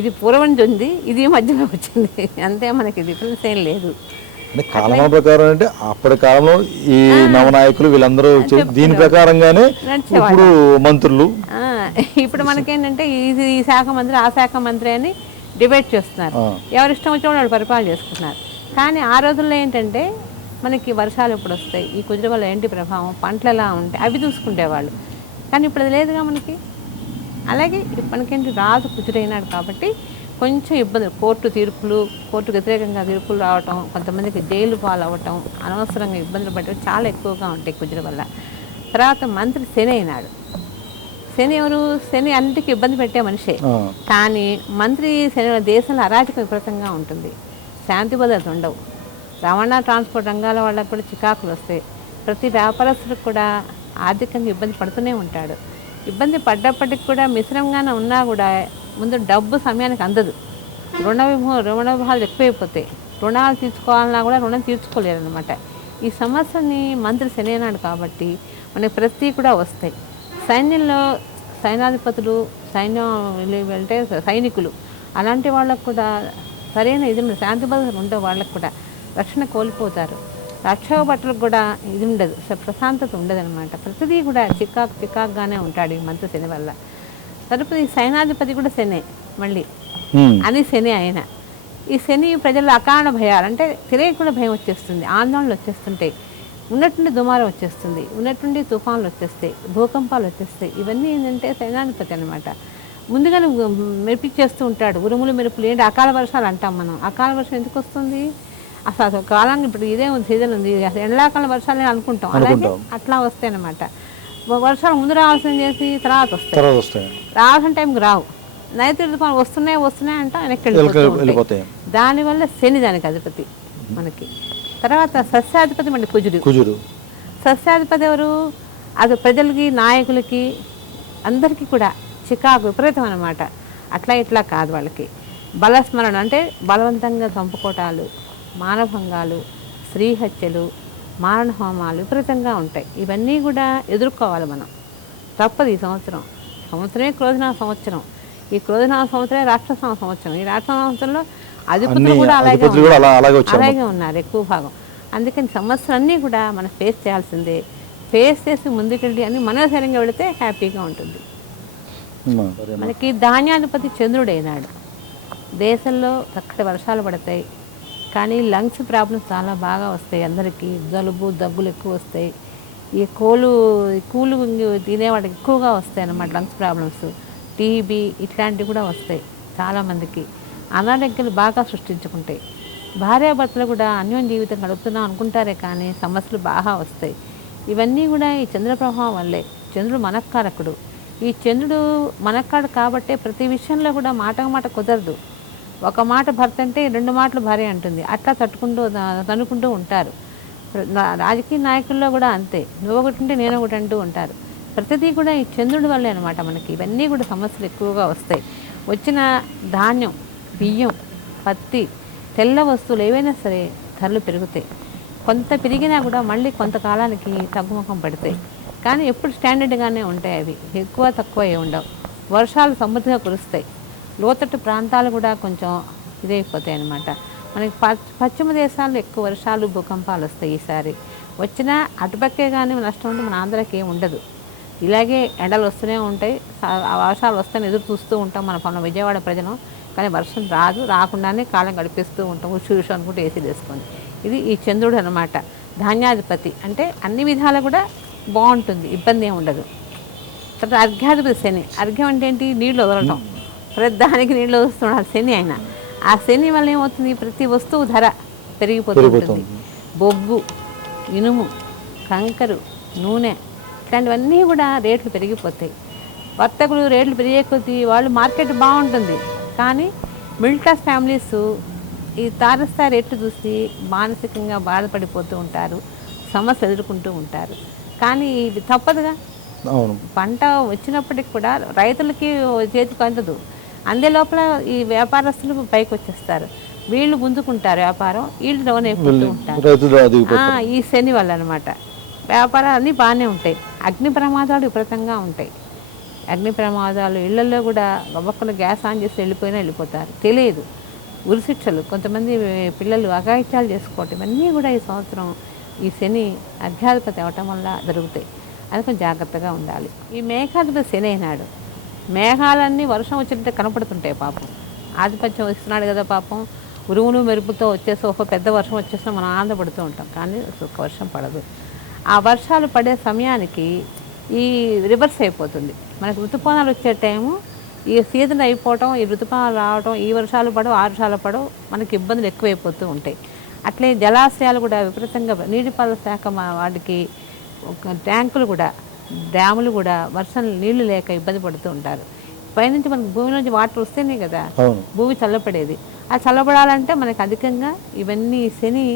ఇది పూర్వం నుంచి ఉంది, ఇది మధ్యలో వచ్చింది, అంతే. మనకి డిఫరెన్స్ ఏం లేదు. అంటే కాలమాన ప్రకారం అంటే అప్పటి కాలంలో ఈ నవనాయకులు వీళ్ళందరూ దీని ప్రకారంగానే ఇప్పుడు మంత్రులు ఇప్పుడు మనకేంటంటే ఈ శాఖ మంత్రి ఆ శాఖ మంత్రి అని డిబేట్ చేస్తున్నారు, ఎవరు ఇష్టం వచ్చిన వాళ్ళు పరిపాలన చేసుకుంటున్నారు. కానీ ఆ రోజుల్లో ఏంటంటే మనకి వర్షాలు ఎప్పుడు వస్తాయి, ఈ కుజుల వల్ల ఏంటి ప్రభావం, పంటలు ఎలా ఉంటాయి అవి చూసుకుంటేవాళ్ళు. కానీ ఇప్పుడు అది లేదుగా మనకి. అలాగే మనకేంటి రాజు కుజుడైనాడు కాబట్టి కొంచెం ఇబ్బంది, కోర్టుకు వ్యతిరేకంగా తీర్పులు రావటం, కొంతమందికి జైలు పాలు అవ్వటం, అనవసరంగా ఇబ్బందులు పడటం చాలా ఎక్కువగా ఉంటాయి కుజుల వల్ల. తర్వాత మంత్రి శని అయినాడు. శని ఎవరు? శని అన్నిటికీ ఇబ్బంది పెట్టే మనిషే. కానీ మంత్రి శని దేశంలో అరాచక విపరీతంగా ఉంటుంది, శాంతి భద్రత ఉండవు, రవాణా ట్రాన్స్పోర్ట్ రంగాల వాళ్ళకు కూడా చికాకులు వస్తాయి, ప్రతి వ్యాపారస్తులకు కూడా ఆర్థికంగా ఇబ్బంది పడుతూనే ఉంటాడు. ఇబ్బంది పడ్డప్పటికి కూడా మిశ్రమంగానే ఉన్నా కూడా ముందు డబ్బు సమయానికి అందదు, రుణ విభాగాలు ఎక్కువైపోతాయి, రుణాలు తీర్చుకోవాలన్నా కూడా రుణం తీర్చుకోలేరు అనమాట. ఈ సమస్యని మంత్రి శని అన్నాడు కాబట్టి మనకి ప్రతి కూడా వస్తాయి. సైన్యంలో సైనాధిపతులు, సైన్యం వెళ్తే సైనికులు అలాంటి వాళ్ళకు కూడా సరైన ఇది శాంతి భద్రత ఉండే వాళ్ళకు కూడా రక్షణ కోల్పోతారు, రక్షక భటులకు కూడా ఇది ఉండదు, ప్రశాంతత ఉండదన్నమాట. ప్రతిదీ కూడా చికాకుగానే ఉంటాడు ఈ మంత్రి శని వల్ల. తదుపరి ఈ సైనాధిపతి కూడా శనే మళ్ళీ అని శని ఆయన. ఈ శని ప్రజల్లో అకారణ భయాలు అంటే తెలియకుండా భయం వచ్చేస్తుంది, ఆందోళనలు వచ్చేస్తుంటాయి, ఉన్నట్టుండి దుమారం వచ్చేస్తుంది, ఉన్నట్టుండి తుఫాన్లు వచ్చేస్తాయి, భూకంపాలు వచ్చేస్తాయి. ఇవన్నీ ఏంటంటే సైనాధిపతి అనమాట. ముందుగానే మెరిపించేస్తూ ఉంటాడు, ఉరుములు మెరుపులు. ఏంటి అకాల వర్షాలు అంటాం మనం. అకాల వర్షం ఎందుకు వస్తుంది? అసలు కాలానికి ఇప్పుడు ఇదే సీజన్ ఉంది, అసలు ఎండాకాల వర్షాలు అనుకుంటాం, అలాగే అట్లా వస్తాయి అన్నమాట. వర్షాలు ముందు రావాల్సింది చేసి తర్వాత వస్తాయి, రావాల్సిన టైంకి రావు, నైరుతి ఋతుపవనాలు వస్తున్నాయి అంట వెనక్కి వెళ్ళిపోతాయి. దానివల్ల శని దానికి అధిపతి మనకి. తర్వాత సస్యాధిపతి మళ్ళీ కుజుడు. సస్యాధిపతి ఎవరు? అది ప్రజలకి, నాయకులకి, అందరికీ కూడా చికాకు విపరీతం అనమాట. అట్లా ఇట్లా కాదు వాళ్ళకి. బలస్మరణ అంటే బలవంతంగా చంపుకోటాలు, మానభంగాలు, స్త్రీ హత్యలు, మారణ హోమాలు విపరీతంగా ఉంటాయి. ఇవన్నీ కూడా ఎదుర్కోవాలి మనం, తప్పదు. ఈ సంవత్సరమే క్రోధనామ సంవత్సరం. ఈ క్రోధనామ సంవత్సరమే రాక్షసనామ సంవత్సరం. ఈ రాక్షస సంవత్సరంలో అధిపతులు కూడా అలాగే ఉన్నారు ఎక్కువ భాగం. అందుకని సంవత్సరాన్ని కూడా మనం ఫేస్ చేయాల్సిందే. ఫేస్ చేసి ముందుకెళ్ళి అని మనోధైర్యంగా వెళితే హ్యాపీగా ఉంటుంది. మనకి ధాన్యాధిపతి చంద్రుడైనాడు. దేశంలో చక్కటి వర్షాలు పడతాయి, కానీ లంగ్స్ ప్రాబ్లమ్స్ చాలా బాగా వస్తాయి అందరికీ. జలుబు, దగ్గులు ఎక్కువ వస్తాయి. ఈ కూలు తినేవాడికి ఎక్కువగా వస్తాయి అన్నమాట లంగ్స్ ప్రాబ్లమ్స్. టీబీ ఇట్లాంటివి కూడా వస్తాయి చాలామందికి. అనారోగ్యాలు బాగా సృష్టించుకుంటాయి. భార్యాభర్తలు కూడా అన్యోన్య జీవితం గడుపుతున్నాం అనుకుంటారే కానీ సమస్యలు బాగా వస్తాయి. ఇవన్నీ కూడా ఈ చంద్ర ప్రభావం వల్లే. చంద్రుడు మనఃకారకుడు. ఈ చంద్రుడు మనక్కాడు కాబట్టే ప్రతి విషయంలో కూడా మాట కుదరదు. ఒక మాట భర్త అంటే 2 మాటలు భార్య అంటుంది, అట్లా తనుకుంటూ ఉంటారు. రాజకీయ నాయకుల్లో కూడా అంతే, నువ్వు ఒకటి ఉంటే నేను ఒకటి అంటూ ఉంటారు. ప్రతిదీ కూడా ఈ చంద్రుడి వల్లే అనమాట మనకి. ఇవన్నీ కూడా సమస్యలు ఎక్కువగా వస్తాయి. వచ్చిన ధాన్యం, బియ్యం, పత్తి, తెల్ల వస్తువులు ఏవైనా సరే ధరలు పెరుగుతాయి. కొంత పెరిగినా కూడా మళ్ళీ కొంతకాలానికి తగ్గుముఖం పడతాయి. కానీ ఎప్పుడు స్టాండర్డ్గానే ఉంటాయి అవి, ఎక్కువ తక్కువ ఏ ఉండవు. వర్షాలు సమృద్ధిగా కురుస్తాయి. లోతట్టు ప్రాంతాలు కూడా కొంచెం ఇదైపోతాయి అన్నమాట. మనకి పశ్చిమ దేశాల్లో ఎక్కువ వర్షాలు, భూకంపాలు వస్తాయి. ఈసారి వచ్చినా అటుపక్కే కానీ నష్టం ఉంటే మన ఆంధ్రాకి ఏమి ఉండదు. ఇలాగే ఎండలు వస్తూనే ఉంటాయి, వర్షాలు వస్తాయని ఎదురు చూస్తూ ఉంటాం మన విజయవాడ ప్రజలు. కానీ వర్షం రాకుండానే కాలం గడిపిస్తూ ఉంటాం ఉషు అనుకుంటూ ఏసీ వేసుకొని. ఇది ఈ చంద్రుడు అనమాట. ధాన్యాధిపతి అంటే అన్ని విధాలు కూడా బాగుంటుంది, ఇబ్బంది ఏమి ఉండదు. తర్వాత అర్ఘ్యాధిపతి శని. అర్ఘ్యం అంటే ఏంటి? నీళ్ళు వదలటం. ప్రతి దానికి నీళ్ళు వస్తున్నాడు శని ఆయన. ఆ శని వల్ల ఏమవుతుంది? ప్రతి వస్తువు ధర పెరిగిపోతుంది. బొగ్గు, ఇనుము, కంకరు, నూనె ఇట్లాంటివన్నీ కూడా రేట్లు పెరిగిపోతాయి. వర్తకులు రేట్లు పెరిగే కొద్దీ వాళ్ళు మార్కెట్ బాగుంటుంది, కానీ మిడిల్ క్లాస్ ఫ్యామిలీస్ ఈ తారస్థాయి రేట్లు చూసి మానసికంగా బాధపడిపోతూ ఉంటారు, సమస్యలు ఎదుర్కొంటూ ఉంటారు. కానీ ఇది తప్పదుగా. పంట వచ్చినప్పటికి కూడా రైతులకి చేతికి అందదు. అందే లోపల ఈ వ్యాపారస్తులు పైకి వచ్చేస్తారు, వీళ్ళు గుంజుకుంటారు వ్యాపారం, వీళ్ళు డౌన్ అయిపోతూ ఉంటారు. ఈ శని వల్ల అనమాట. వ్యాపారాలు అన్నీ బాగానే ఉంటాయి. అగ్ని ప్రమాదాలు విపరీతంగా ఉంటాయి. అగ్ని ప్రమాదాలు ఇళ్లలో కూడా గబక్కలు గ్యాస్ ఆన్ చేసి వెళ్ళిపోతారు, తెలియదు. ఉరిశిక్షలు, కొంతమంది పిల్లలు అఘాయిత్యాలు చేసుకోవటం, ఇవన్నీ కూడా ఈ సంవత్సరం ఈ శని అర్ఘ్యాధిపతి అవటం వల్ల జరుగుతాయి. అది కొంచెం జాగ్రత్తగా ఉండాలి. ఈ మేఘాధిపతి శని అయినాడు, మేఘాలన్నీ వర్షం వచ్చినట్టే కనపడుతుంటాయి. పాపం ఆధిపత్యం వస్తున్నాడు కదా పాపం, ఉరుములు మెరుపుతో వచ్చేసి ఒక పెద్ద వర్షం వచ్చేసినా మనం ఆనందపడుతూ ఉంటాం, కానీ ఒక వర్షం పడదు. ఆ వర్షాలు పడే సమయానికి ఈ రివర్స్ అయిపోతుంది. మనకు ఋతుపవనాలు వచ్చే టైము ఈ సీజన్ అయిపోవటం, ఈ ఋతుపవనాలు రావటం, ఈ వర్షాలు పడవు, ఆ వర్షాలు పడవు, మనకి ఇబ్బందులు ఎక్కువైపోతూ ఉంటాయి. అట్లే జలాశయాలు కూడా విపరీతంగా నీటిపారుదల శాఖ వాటికి ట్యాంకులు కూడా, డ్యాములు కూడా వర్షం నీళ్లు లేక ఇబ్బంది పడుతూ ఉంటారు. పైనుంచి మనకు భూమి నుంచి వాటర్ వస్తేనే కదా భూమి చల్లబడేది. ఆ చల్లబడాలంటే మనకి అధికంగా ఇవన్నీ శని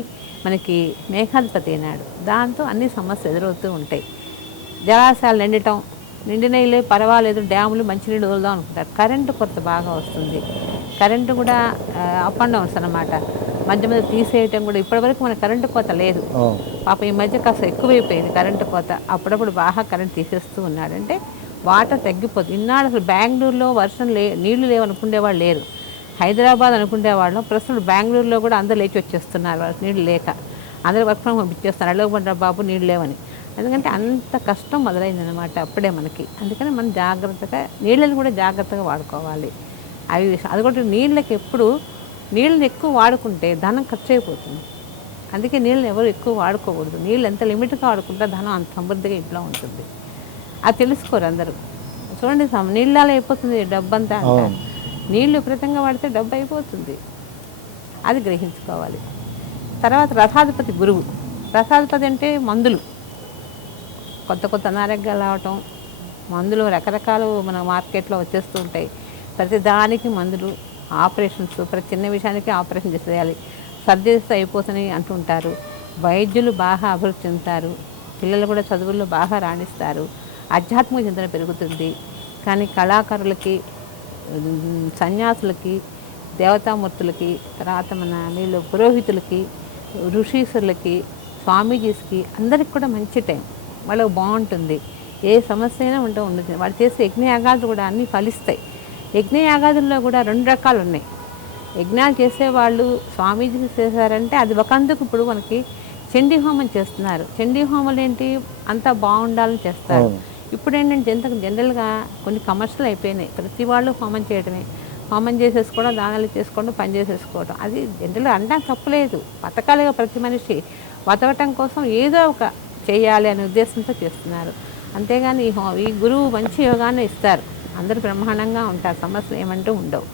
మనకి మేఘాధిపతి అయినాడు, దాంతో అన్ని సమస్యలు ఎదురవుతూ ఉంటాయి. జలాశయాలు నిండటం, నిండినీళ్ళే పర్వాలేదు, డ్యాములు మంచినీళ్ళు వదులుదాం అనుకుంటారు, కరెంటు కొరత బాగా వస్తుంది. కరెంటు కూడా అప్ అండ్ డౌన్స్ అన్నమాట, మధ్య మధ్య తీసేయటం కూడా. ఇప్పటివరకు మన కరెంటు కోత లేదు పాప, ఈ మధ్య కాస్త ఎక్కువైపోయింది కరెంటు కోత. అప్పుడప్పుడు బాగా కరెంట్ తీసేస్తూ ఉన్నాడు. అంటే వాటర్ తగ్గిపోతుంది. ఇన్నాడు అసలు బెంగళూరులో వర్షం నీళ్లు లేవనుకునేవాళ్ళు లేరు, హైదరాబాద్ అనుకునేవాళ్ళం. ప్రస్తుతం బెంగళూరులో కూడా అందరూ లేచి వచ్చేస్తున్నారు నీళ్ళు లేక. అందరూ వర్క్ ఫ్రమ్ హోమ్ ఇచ్చేస్తున్నారు, అడగకుండా బాబు నీళ్ళు లేవని. ఎందుకంటే అంత కష్టం మొదలైందనమాట అప్పుడే మనకి. అందుకని మనం జాగ్రత్తగా నీళ్ళని కూడా జాగ్రత్తగా వాడుకోవాలి. అది కూడా నీళ్ళకి ఎప్పుడు నీళ్ళని ఎక్కువ వాడుకుంటే ధనం ఖర్చు అయిపోతుంది. అందుకే నీళ్ళని ఎవరు ఎక్కువ వాడుకోకూడదు. నీళ్ళు ఎంత లిమిట్గా వాడుకుంటే ధనం అంత సమృద్ధిగా ఇంట్లో ఉంటుంది. అది తెలుసుకోరు అందరూ. చూడండి, నీళ్ళలో అయిపోతుంది డబ్బంతా అంటారు. నీళ్ళు విపరీతంగా వాడితే డబ్బు అయిపోతుంది, అది గ్రహించుకోవాలి. తర్వాత రథాధిపతి గురువు. రథాధిపతి అంటే మందులు, కొత్త కొత్త అనారోగ్యాలు రావటం, మందులు రకరకాలు మన మార్కెట్లో వచ్చేస్తూ ఉంటాయి. ప్రతి దానికి మందులు, ఆపరేషన్స్, ప్రతి చిన్న విషయానికి ఆపరేషన్ చేసేయాలి, సర్జరీస్ అయిపోతున్నాయి అంటుంటారు. వైద్యులు బాగా అభివృద్ధి చెందుతారు, పిల్లలు కూడా చదువుల్లో బాగా రాణిస్తారు, ఆధ్యాత్మిక చింతన పెరుగుతుంది. కానీ కళాకారులకి, సన్యాసులకి, దేవతామూర్తులకి, తర్వాత మన వీళ్ళు పురోహితులకి, ఋషీశ్వరులకి, స్వామీజీస్కి అందరికి కూడా మంచి టైం, వాళ్ళకి బాగుంటుంది. ఏ సమస్య అయినా ఉండదు. వాళ్ళు చేసే యజ్ఞయాగాలు కూడా అన్నీ ఫలిస్తాయి. యజ్ఞయాగాదుల్లో కూడా 2 రకాలు ఉన్నాయి. యజ్ఞాలు చేసేవాళ్ళు స్వామీజీ చేశారంటే అది ఒకందుకు. ఇప్పుడు మనకి చండీ హోమం చేస్తున్నారు. చండీ హోమాలు ఏంటి, అంతా బాగుండాలని చేస్తారు. ఇప్పుడు ఏంటంటే జనరల్గా కొన్ని కమర్షియల్ అయిపోయినాయి. ప్రతి వాళ్ళు హోమం చేయడమే, హోమం చేసేసుకోవడం, దానాలు చేసుకోవడం, పని చేసేసుకోవడం. అది జనరల్గా అంటే తప్పులేదు. బతకాలిగా ప్రతి మనిషి బతకటం కోసం ఏదో ఒక చేయాలి అనే ఉద్దేశంతో చేస్తున్నారు. అంతేగాని ఈ గురువు మంచి యోగాన్ని ఇస్తారు, అందరూ బ్రహ్మాండంగా ఉంటారు, సమస్యలు ఏమంటూ ఉండవు.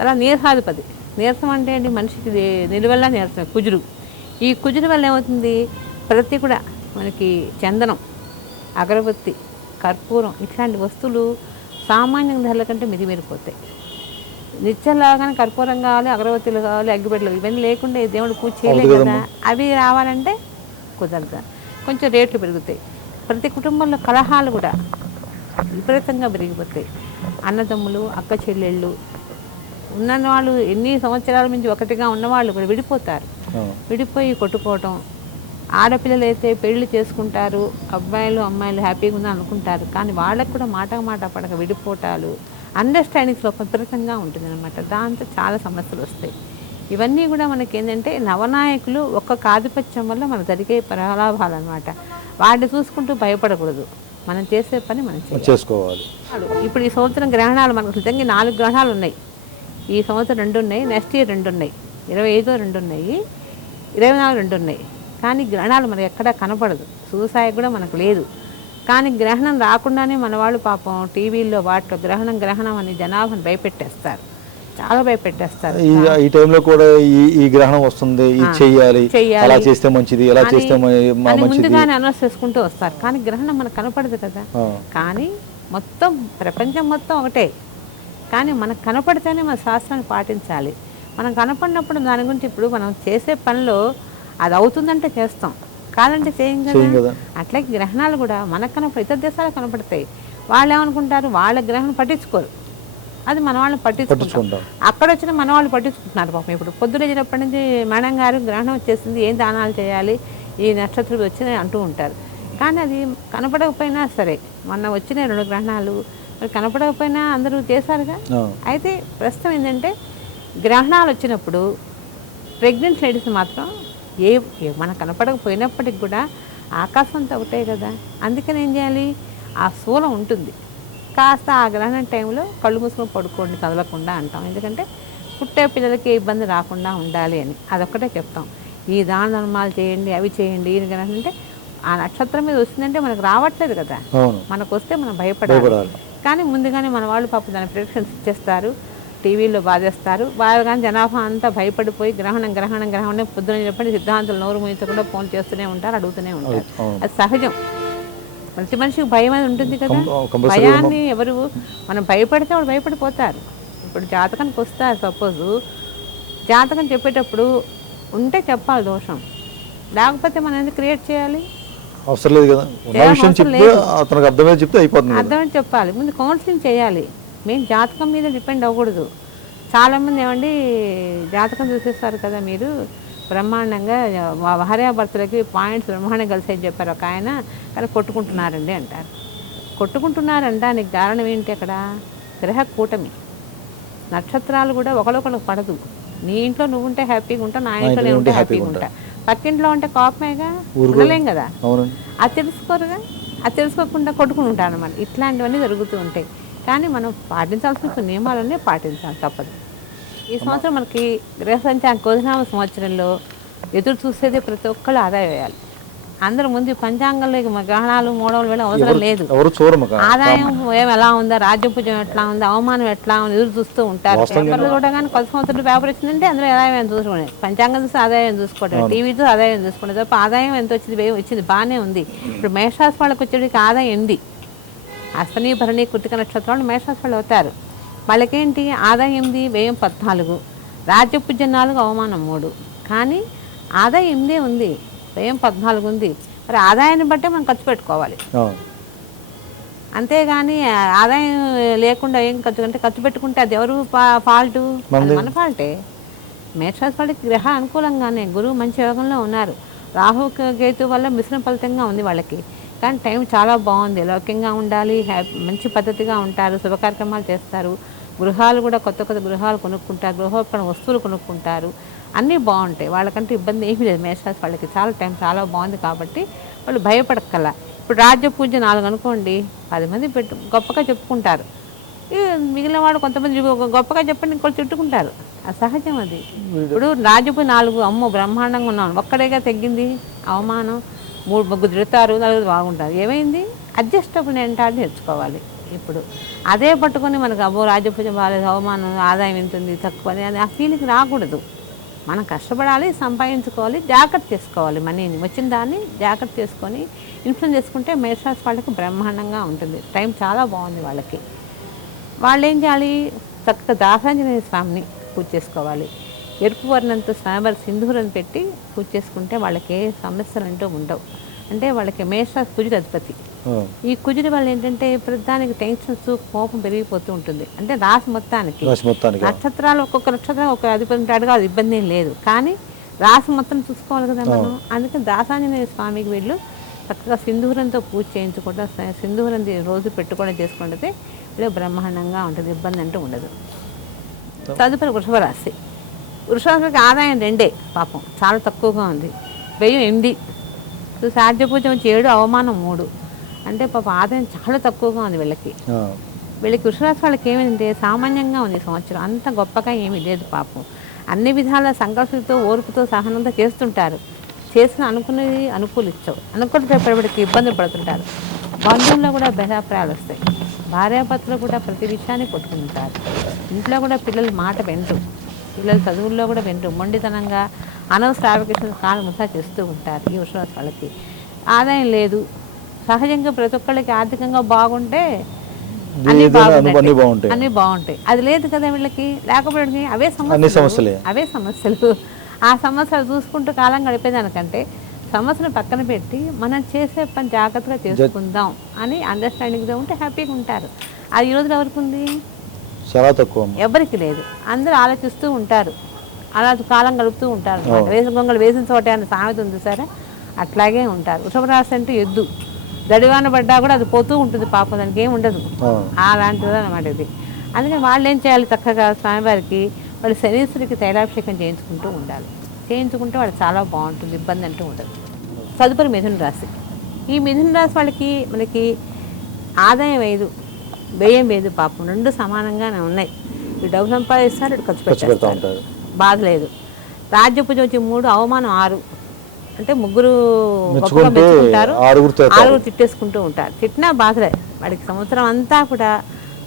అలా నీరసాధిపతి. నీరసం అంటే ఏంటి, మనిషికి నిలువెల్లా నీరసం, కుజుడు. ఈ కుజుడు వల్ల ఏమవుతుంది, ప్రతి కూడా మనకి చందనం, అగరబత్తి, కర్పూరం ఇట్లాంటి వస్తువులు సామాన్య ధరల కంటే మితిమీరిపోతాయి. నిత్యంలాగానే కర్పూరం కావాలి, అగరబత్తులు కావాలి, అగ్గిపెట్టలు, ఇవన్నీ లేకుండా దేవుడు పూజ చేయలేదు కదా. అవి రావాలంటే కుదరదు, కొంచెం రేట్లు పెరుగుతాయి. ప్రతి కుటుంబంలో కలహాలు కూడా విపరీతంగా పెరిగిపోతాయి. అన్నదమ్ములు, అక్క చెల్లెళ్ళు ఉన్న వాళ్ళు ఎన్ని సంవత్సరాల నుంచి ఒకటిగా ఉన్నవాళ్ళు కూడా విడిపోతారు. విడిపోయి కొట్టుకోవటం. ఆడపిల్లలు అయితే పెళ్లి చేసుకుంటారు, అబ్బాయిలు అమ్మాయిలు హ్యాపీగా ఉందని అనుకుంటారు, కానీ వాళ్ళకు కూడా మాట పడక విడిపోవటాలు, అండర్స్టాండింగ్స్ లోపం విపరీతంగా ఉంటుంది అనమాట. దాంతో చాలా సమస్యలు వస్తాయి. ఇవన్నీ కూడా మనకి ఏంటంటే నవనాయకులు ఒక్కొక్క ఆధిపత్యం వల్ల మనకు జరిగే ప్రలాభాలు అనమాట. వాటిని చూసుకుంటూ భయపడకూడదు, మనం చేసే పని మనం చేసుకోవాలి. ఇప్పుడు ఈ సంవత్సరం గ్రహణాలు మనకు నిజంగా 4 గ్రహణాలు ఉన్నాయి. ఈ సంవత్సరం 2 ఉన్నాయి, నెక్స్ట్ ఇయర్ 2 ఉన్నాయి, 25 2 ఉన్నాయి, 24 2 ఉన్నాయి. కానీ గ్రహణాలు మనకి ఎక్కడా కనపడదు, చూసాయి కూడా మనకు లేదు. కానీ గ్రహణం రాకుండానే మన వాళ్ళు పాపం టీవీల్లో వాటిలో గ్రహణం అని జనాభాను భయపెట్టేస్తారు, చాలా భయపెట్టేస్తారు. ఈ టైంలో కూడా ఈ గ్రహణం వస్తుంది, చెయ్యాలి, అలా చేస్తే మంచిది, ఎలా చేస్తే ముందుగానే అనౌన్స్ చేసుకుంటూ వస్తారు. కానీ గ్రహణం మనకు కనపడదు కదా. కానీ మొత్తం ప్రపంచం మొత్తం ఒకటే, కానీ మనకు కనపడితేనే మన శాస్త్రాన్ని పాటించాలి. మనం కనపడినప్పుడు దాని గురించి ఇప్పుడు మనం చేసే పనిలో అది అవుతుందంటే చేస్తాం, కాదంటే చేయం కదా. అట్లాగే గ్రహణాలు కూడా మనకు కనపడి ఇతర దేశాలకు కనపడతాయి. వాళ్ళు ఏమనుకుంటారు, వాళ్ళ గ్రహణం పట్టించుకోరు, అది మన వాళ్ళని పట్టించుకుంటాం. అక్కడ వచ్చిన మన వాళ్ళు పట్టించుకుంటున్నారు పాపం. ఇప్పుడు పొద్దున వచ్చినప్పటి నుంచి మేడం గారు గ్రహణం వచ్చేసింది, ఏం దానాలు చేయాలి, ఈ నక్షత్రం వచ్చినాయి అంటూ ఉంటారు. కానీ అది కనపడకపోయినా సరే, మొన్న వచ్చిన 2 గ్రహణాలు మరి కనపడకపోయినా అందరూ చేశారుగా. అయితే ప్రస్తుతం ఏంటంటే గ్రహణాలు వచ్చినప్పుడు ప్రెగ్నెంట్ లేడీస్ మాత్రం మనకు కనపడకపోయినప్పటికి కూడా ఆకాశంతో ఒకటే కదా, అందుకని ఏం చేయాలి, ఆ శూలం ఉంటుంది కాస్త ఆ గ్రహణం టైంలో కళ్ళు మూసుకొని పడుకోండి కదలకుండా అంటాం. ఎందుకంటే పుట్టే పిల్లలకి ఏ ఇబ్బంది రాకుండా ఉండాలి అని, అదొక్కటే చెప్తాం. ఈ దాన ధర్మాలు చేయండి, అవి చేయండి, ఈ గ్రహణం అంటే ఆ నక్షత్రం మీద వస్తుందంటే మనకు రావట్లేదు కదా, మనకు వస్తే మనం భయపడాలి. కానీ ముందుగానే మన వాళ్ళు పాపం దాని ప్రిడిక్షన్స్ ఇచ్చేస్తారు, టీవీలో బాధేస్తారు. కానీ జనాభా అంతా భయపడిపోయి గ్రహణం పొద్దున చెప్పండి సిద్ధాంతాలు నోరు మూయించకుండా ఫోన్ చేస్తూనే ఉంటారు, అడుగుతూనే ఉంటారు. అది సహజం, ప్రతి మనిషికి భయం అనేది ఉంటుంది కదా. భయాన్ని ఎవరు మనం భయపడితే వాళ్ళు భయపడిపోతారు. ఇప్పుడు జాతకానికి వస్తారు, సపోజు జాతకం చెప్పేటప్పుడు ఉంటే చెప్పాలి దోషం, లేకపోతే మనం ఎందుకు క్రియేట్ చేయాలి, అవసరం లేదు కదా. అర్థమని చెప్పాలి. ముందు కౌన్సిలింగ్ చేయాలి. మేము జాతకం మీద డిపెండ్ అవ్వకూడదు. చాలామంది ఏమండి జాతకం చూసేస్తారు కదా మీరు బ్రహ్మాండంగా భార్యాభర్తలకి పాయింట్స్ బ్రహ్మాండంగా కలిసి అని చెప్పారు ఒక ఆయన, కానీ కొట్టుకుంటున్నారండి అంటారు. కొట్టుకుంటున్నారంటానికి కారణం ఏంటి, అక్కడ గ్రహ కూటమి, నక్షత్రాలు కూడా ఒకళ్ళొకళ్ళకి పడదు. నీ ఇంట్లో నువ్వు ఉంటే హ్యాపీగా ఉంటా, నా ఇంట్లో నేను ఉంటే హ్యాపీగా ఉంటా. పక్కింట్లో ఉంటే కోపమేగా, ఉండలేం కదా. అది తెలుసుకోరుగా, అది తెలుసుకోకుండా కొట్టుకుని ఉంటారు అన్నమాట. ఇట్లాంటివన్నీ జరుగుతూ ఉంటాయి. కానీ మనం పాటించాల్సిన నియమాలన్నీ పాటించాలి, తప్పదు. ఈ సంవత్సరం మనకి గ్రహ సంచారం కోదినామ సంవత్సరంలో ఎదురు చూసేది ప్రతి ఒక్కళ్ళు ఆదాయం వేయాలి. అందరూ ముందు పంచాంగంలో గ్రహణాలు మూడవలు వేయడం అవసరం లేదు. ఆదాయం ఎలా ఉందా, రాజ్యపూజం ఎట్లా ఉందా, అవమానం ఎట్లా ఉంది ఎదురు చూస్తూ ఉంటారు. పేపర్లు కూడా కానీ కొత్త సంవత్సరం పేపర్ వచ్చిందంటే అందులో ఆదాయం చూసుకోండి, పంచాంగం చూస్తే ఆదాయం చూసుకోవడం, టీవీతో ఆదాయం చూసుకోండి తప్ప ఆదాయం ఎంత వచ్చింది వ్యయం వచ్చింది బాగానే ఉంది. ఇప్పుడు మేషరాశి వాళ్ళకి వచ్చేటికి ఆదాయం ఉంది. అశ్వని భరణి కృతిక నక్షత్రం వాళ్ళు మేషరాశి వాళ్ళు అవుతారు. వాళ్ళకేంటి ఆదాయం 8, వ్యయం 14, రాజ్యపూజ్యం 4, అవమానం 3. కానీ ఆదాయం 8 ఉంది, వ్యయం 14 ఉంది. మరి ఆదాయాన్ని బట్టే మనం ఖర్చు పెట్టుకోవాలి. అంతేగాని ఆదాయం లేకుండా ఏం ఖర్చు పెట్టుకుంటే అది ఎవరు ఫాల్టు, మన ఫాల్టే. మేషరాశి వాళ్ళకి గ్రహ అనుకూలంగానే, గురువు మంచి యోగంలో ఉన్నారు, రాహు కేతు వల్ల మిశ్రమ ఫలితంగా ఉంది వాళ్ళకి. కానీ టైం చాలా బాగుంది, లౌక్యంగా ఉండాలి, మంచి పద్ధతిగా ఉంటారు, శుభ కార్యక్రమాలు చేస్తారు, గృహాలు కూడా కొత్త గృహాలు కొనుక్కుంటారు, గృహోపకరణ వస్తువులు కొనుక్కుంటారు, అన్నీ బాగుంటాయి. వాళ్ళకంటే ఇబ్బంది ఏమీ లేదు. మేషరాశి వాళ్ళకి చాలా టైం చాలా బాగుంది కాబట్టి వాళ్ళు భయపడక్కల. ఇప్పుడు రాజ్య పూజ 4 అనుకోండి, 10 మంది గొప్పగా చెప్పుకుంటారు. మిగిలిన వాడు కొంతమంది గొప్పగా చెప్పండి ఇంకోటి తిట్టుకుంటారు, అసహజం అది. ఇప్పుడు రాజ్యపూజ 4, అమ్మో బ్రహ్మాండంగా ఉన్నాను, ఒక్కడేగా తగ్గింది, అవమానం, 3 ముగ్గురు తిడతారు, 4 బాగుంటారు. ఏమైంది, అడ్జస్టబుల్ ఏంటాలు నేర్చుకోవాలి. ఇప్పుడు అదే పట్టుకొని మనకు అబ్బో రాజ్యపూజ బాగాలేదు, అవమానం, ఆదాయం ఎంత ఉంది, తక్కువ అని ఆ ఫీలింగ్ రాకూడదు. మనం కష్టపడాలి, సంపాదించుకోవాలి, జాగ్రత్త చేసుకోవాలి. మనీని వచ్చిన దాన్ని జాగ్రత్త చేసుకొని ఇన్ఫ్లుయెన్స్ చేసుకుంటే మేషరాశి వాళ్ళకి బ్రహ్మాండంగా ఉంటుంది. టైం చాలా బాగుంది వాళ్ళకి. వాళ్ళు ఏం చేయాలి, చక్కగా దాసాంజనేయ స్వామిని పూజ చేసుకోవాలి. ఎరుపు వర్ణంతో స్వామివారి సింధూరం పెట్టి పూజ చేసుకుంటే వాళ్ళకి ఏ సమస్యలు అంటూ ఉండవు. అంటే వాళ్ళకి మేషరాశి కుజుడు అధిపతి. ఈ కుజుడి వల్ల ఏంటంటే ప్రతిదానికి టెన్షన్స్, కోపం పెరిగిపోతూ ఉంటుంది. అంటే రాశి మొత్తానికి నక్షత్రాలు ఒక్కొక్క నక్షత్రం ఒక అధిపతి ఉంటాడు, అది ఇబ్బంది ఏం లేదు. కానీ రాశి మొత్తం చూసుకోవాలి కదా మనం. అందుకని దాసాంజనేయ స్వామికి వీళ్ళు చక్కగా సింధూరంతో పూజ చేయించుకుంటా, సింధూరం రోజు పెట్టుకోవడం చేసుకుంటే వీళ్ళు బ్రహ్మాండంగా ఉంటుంది, ఇబ్బంది అంటూ ఉండదు. తదుపరి వృషభ రాశి. వృషభరాశికి ఆదాయం 2 పాపం చాలా తక్కువగా ఉంది, వ్యయం 8, సాధ్యపూజం 7, అవమానం 3. అంటే పాపం ఆదాయం చాలా తక్కువగా ఉంది వీళ్ళకి. వృషభరాశి వాళ్ళకి ఏమైందంటే సామాన్యంగా ఉంది సంవత్సరం, అంత గొప్పగా ఏమీ లేదు పాపం. అన్ని విధాల సంకల్పంతో ఓర్పుతో సహనంతో చేస్తుంటారు, చేసిన అనుకున్నది అనుకూలించవు, అనుకూలించేపటికి ఇబ్బందులు పడుతుంటారు. బంధువుల్లో కూడా భేదాభిప్రాయాలు వస్తాయి, భార్యాభర్తలు కూడా ప్రతి విషయాన్ని కొట్టుకుంటారు, ఇంట్లో కూడా పిల్లలు మాట వినరు, పిల్లలు చదువుల్లో కూడా వినరు, మొండితనంగా అనవసర అప్లికేషన్ కాలం ముసా చేస్తూ ఉంటారు. ఈ వృషభరాశి వాళ్ళకి ఆదాయం లేదు. సహజంగా ప్రతి ఒక్కళ్ళకి ఆర్థికంగా బాగుంటే అన్నీ బాగుంటాయి, అది లేదు కదా వీళ్ళకి. లేకపోతే అవే సమస్యలు. ఆ సమస్యలు చూసుకుంటూ కాలం గడిపేదానికంటే సమస్యను పక్కన పెట్టి మనం చేసే పని జాగ్రత్తగా చేసుకుందాం అని అండర్స్టాండింగ్గా ఉంటే హ్యాపీగా ఉంటారు. అది ఈ రోజులో ఎవరికి ఉంది, చాలా తక్కువ, ఎవరికి లేదు. అందరూ ఆలోచిస్తూ ఉంటారు, అలా కాలం గడుపుతూ ఉంటారు. వేసిన గొంగలు వేసిన చోటే అనే సామెత ఉంది సరే, అట్లాగే ఉంటారు. వృషభరాశి అంటే ఎద్దు, దడివాన పడ్డా కూడా అది పోతూ ఉంటుంది పాపం, దానికి ఏమి ఉండదు, అలాంటిది అనమాట ఇది. అందుకని వాళ్ళు ఏం చేయాలి, చక్కగా స్వామివారికి వాళ్ళు శనీశ్వరికి తైలాభిషేకం చేయించుకుంటూ ఉండాలి. చేయించుకుంటే వాళ్ళు చాలా బాగుంటుంది, ఇబ్బంది అంటూ ఉండదు. తదుపరి మిథున రాశి. ఈ మిథున రాశి వాళ్ళకి మనకి ఆదాయం 5, వ్యయం 5 పాపం 2 సమానంగానే ఉన్నాయి. ఇటు డబ్బు సంపాదిస్తారు, ఇటు ఖర్చు పెడతా ఉంటారు, బాధ లేదు. రాజ్యపూజ వచ్చి 3, అవమానం 6. అంటే ముగ్గురు గొప్పగా మెచ్చుకుంటారు, 6 తిట్టేసుకుంటూ ఉంటారు. తిట్టినా బాధలే. వాడికి సంవత్సరం అంతా కూడా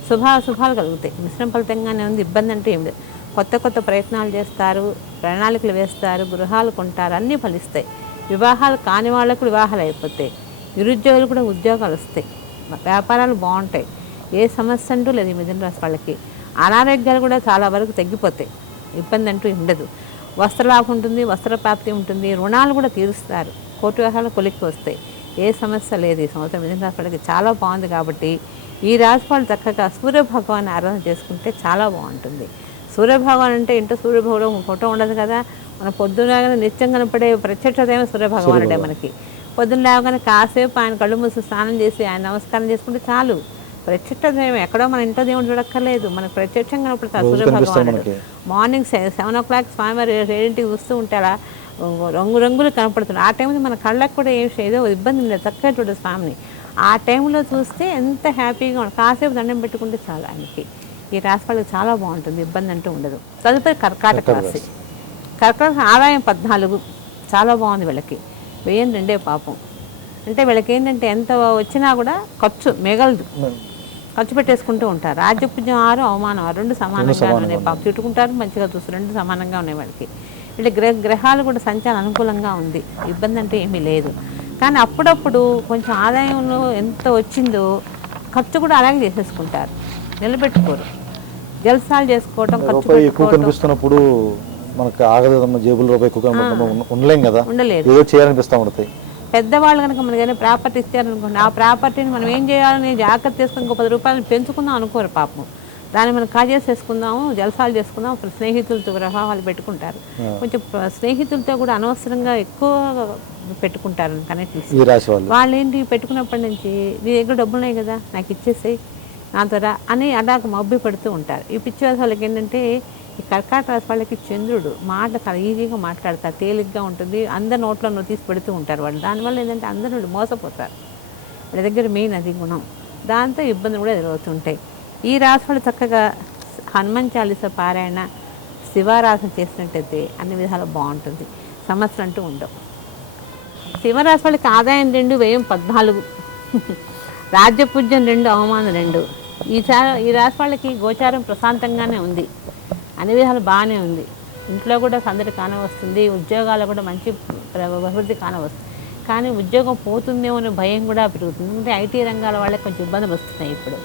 శుభాలు కలుగుతాయి. మిశ్రమ ఫలితంగానే ఉంది, ఇబ్బంది అంటూ ఏం లేదు. కొత్త ప్రయత్నాలు చేస్తారు, ప్రణాళికలు వేస్తారు, గృహాలు కొంటారు, అన్నీ ఫలిస్తాయి. వివాహాలు కాని వాళ్ళకు వివాహాలు అయిపోతాయి. నిరుద్యోగులు కూడా ఉద్యోగాలు వస్తాయి. వ్యాపారాలు బాగుంటాయి. ఏ సమస్య అంటూ లేదు. ఈ మిథున రాశి వాళ్ళకి అనారోగ్యాలు కూడా చాలా వరకు తగ్గిపోతాయి, ఇబ్బంది అంటూ ఉండదు. వస్త్రలాభం ఉంటుంది, వస్త్ర ప్రాప్తి ఉంటుంది, రుణాలు కూడా తీరుస్తారు, కోర్టు వ్యవహారాలు కొలిక్కి వస్తాయి. ఏ సమస్య లేదు. ఈ సంవత్సరం మిథున రాశి వాళ్ళకి చాలా బాగుంది. కాబట్టి ఈ రాశి వాళ్ళు చక్కగా సూర్యభగవాన్ని ఆరాధన చేసుకుంటే చాలా బాగుంటుంది. సూర్యభగవాన్ అంటే ఇంట్లో సూర్యభగవాన్ ఫోటో ఉండదు కదా. మన పొద్దున నిత్యం కనపడే ప్రత్యక్షతేమో సూర్యభగవానుడే. మనకి పొద్దున్న లేవగానే కాసేపు ఆయన కళ్ళు మూసి స్నానం చేసి ఆయన నమస్కారం చేసుకుంటే చాలు. ప్రత్యక్ష దైవం ఎక్కడో మన ఇంట్లో దేవుడు చూడక్కర్లేదు, మనకు ప్రత్యక్షంగా కనపడతారు సూర్యభగవానుడు. మార్నింగ్ 7 o'clock స్వామివారి 7ంటికి వస్తూ ఉంటే అలా రంగులు కనపడుతున్నాయి. ఆ టైంలో మన కళ్ళకు కూడా ఏదో ఇబ్బంది లేదు, చక్కగా చూడదు స్వామిని. ఆ టైంలో చూస్తే ఎంత హ్యాపీగా ఉంటుంది. కాసేపు దండం పెట్టుకుంటే చాలు ఆయనకి. ఈ రాశి వాళ్ళకి చాలా బాగుంటుంది, ఇబ్బంది అంటూ ఉండదు. తదుపరి కర్కాటక రాశి. కర్కాటక ఆదాయం 14, చాలా బాగుంది వీళ్ళకి. వ్యయం 2 పాపం. అంటే వీళ్ళకి ఏంటంటే ఎంత వచ్చినా కూడా ఖర్చు మిగలదు, ఖర్చు పెట్టేసుకుంటూ ఉంటారు. రాజ్యపుణ్యం 6, అవమానం 6, 2 సమానంగా ఉన్నాయి. పాపం తిట్టుకుంటారు, మంచిగా చూస్తారు, 2 సమానంగా ఉన్నాయి వాళ్ళకి. వీళ్ళ గ్రహాలు కూడా సంచారం అనుకూలంగా ఉంది, ఇబ్బంది అంటే ఏమీ లేదు. కానీ అప్పుడప్పుడు కొంచెం ఆదాయంలో ఎంత వచ్చిందో ఖర్చు కూడా అలాగే చేసేసుకుంటారు, నిలబెట్టుకోరు. జల్సాలు చేసుకోవటం, ఖర్చు ఎక్కువ కనిపిస్తున్నప్పుడు మనకు ఆగదు, జేబుల రూపాయి ఎక్కువ ఉండలేం కదా, ఉండలేదు, ఏదో చేయాలనిపిస్తూ ఉంటాయి. పెద్దవాళ్ళు కనుక మనకి ఏదైనా ప్రాపర్టీ ఇచ్చారనుకోండి, ఆ ప్రాపర్టీని మనం ఏం చేయాలని జాగ్రత్త చేసుకుని ఇంకో 10 రూపాయలు పెంచుకుందాం అనుకోరు పాపం. దాన్ని మనం కాజేసేసుకుందాము, జలసాలు చేసుకుందాం, స్నేహితులతో గ్రహాలు పెట్టుకుంటారు. కొంచెం స్నేహితులతో కూడా అనవసరంగా ఎక్కువ పెట్టుకుంటారు కనెక్ట్. వాళ్ళు ఏంటి పెట్టుకున్నప్పటి నుంచి నీ దగ్గర డబ్బులు ఉన్నాయి కదా నాకు ఇచ్చేసేయి నాతో రా అని అలాగ మబ్బి పెడుతూ ఉంటారు. ఈ పిచ్చి వాళ్ళకి ఏంటంటే ఈ కర్కాటక రాశి వాళ్ళకి చంద్రుడు మాట చాలా ఈజీగా మాట్లాడతారు, తేలిగ్గా ఉంటుంది, అందరి నోట్లో తీసి పెడుతూ ఉంటారు వాళ్ళు. దానివల్ల ఏంటంటే అందరూ మోసపోతారు. వాళ్ళ దగ్గర మెయిన్ అది గుణం. దాంతో ఇబ్బందులు కూడా ఎదురవుతుంటాయి. ఈ రాశి వాళ్ళు చక్కగా హనుమాన్ చాలీసా పారాయణ, శివారాధన చేసినట్టయితే అన్ని విధాలు బాగుంటుంది, సమస్యలు అంటూ ఉండవు. శివరాశి వాళ్ళకి ఆదాయం 2, వ్యయం 14, రాజ్యపూజ్యం 2, అవమానం 2. ఈ రాశి వాళ్ళకి గోచారం ప్రశాంతంగానే ఉంది, అన్ని విధాలు బాగానే ఉంది. ఇంట్లో కూడా సందడి కానవస్తుంది, ఉద్యోగాలు కూడా మంచి అభివృద్ధి కానవస్తుంది. కానీ ఉద్యోగం పోతుందేమో అనే భయం కూడా పెరుగుతుంది. ఎందుకంటే ఐటీ రంగాల వాళ్ళకి కొంచెం ఇబ్బందులు వస్తున్నాయి ఇప్పుడు.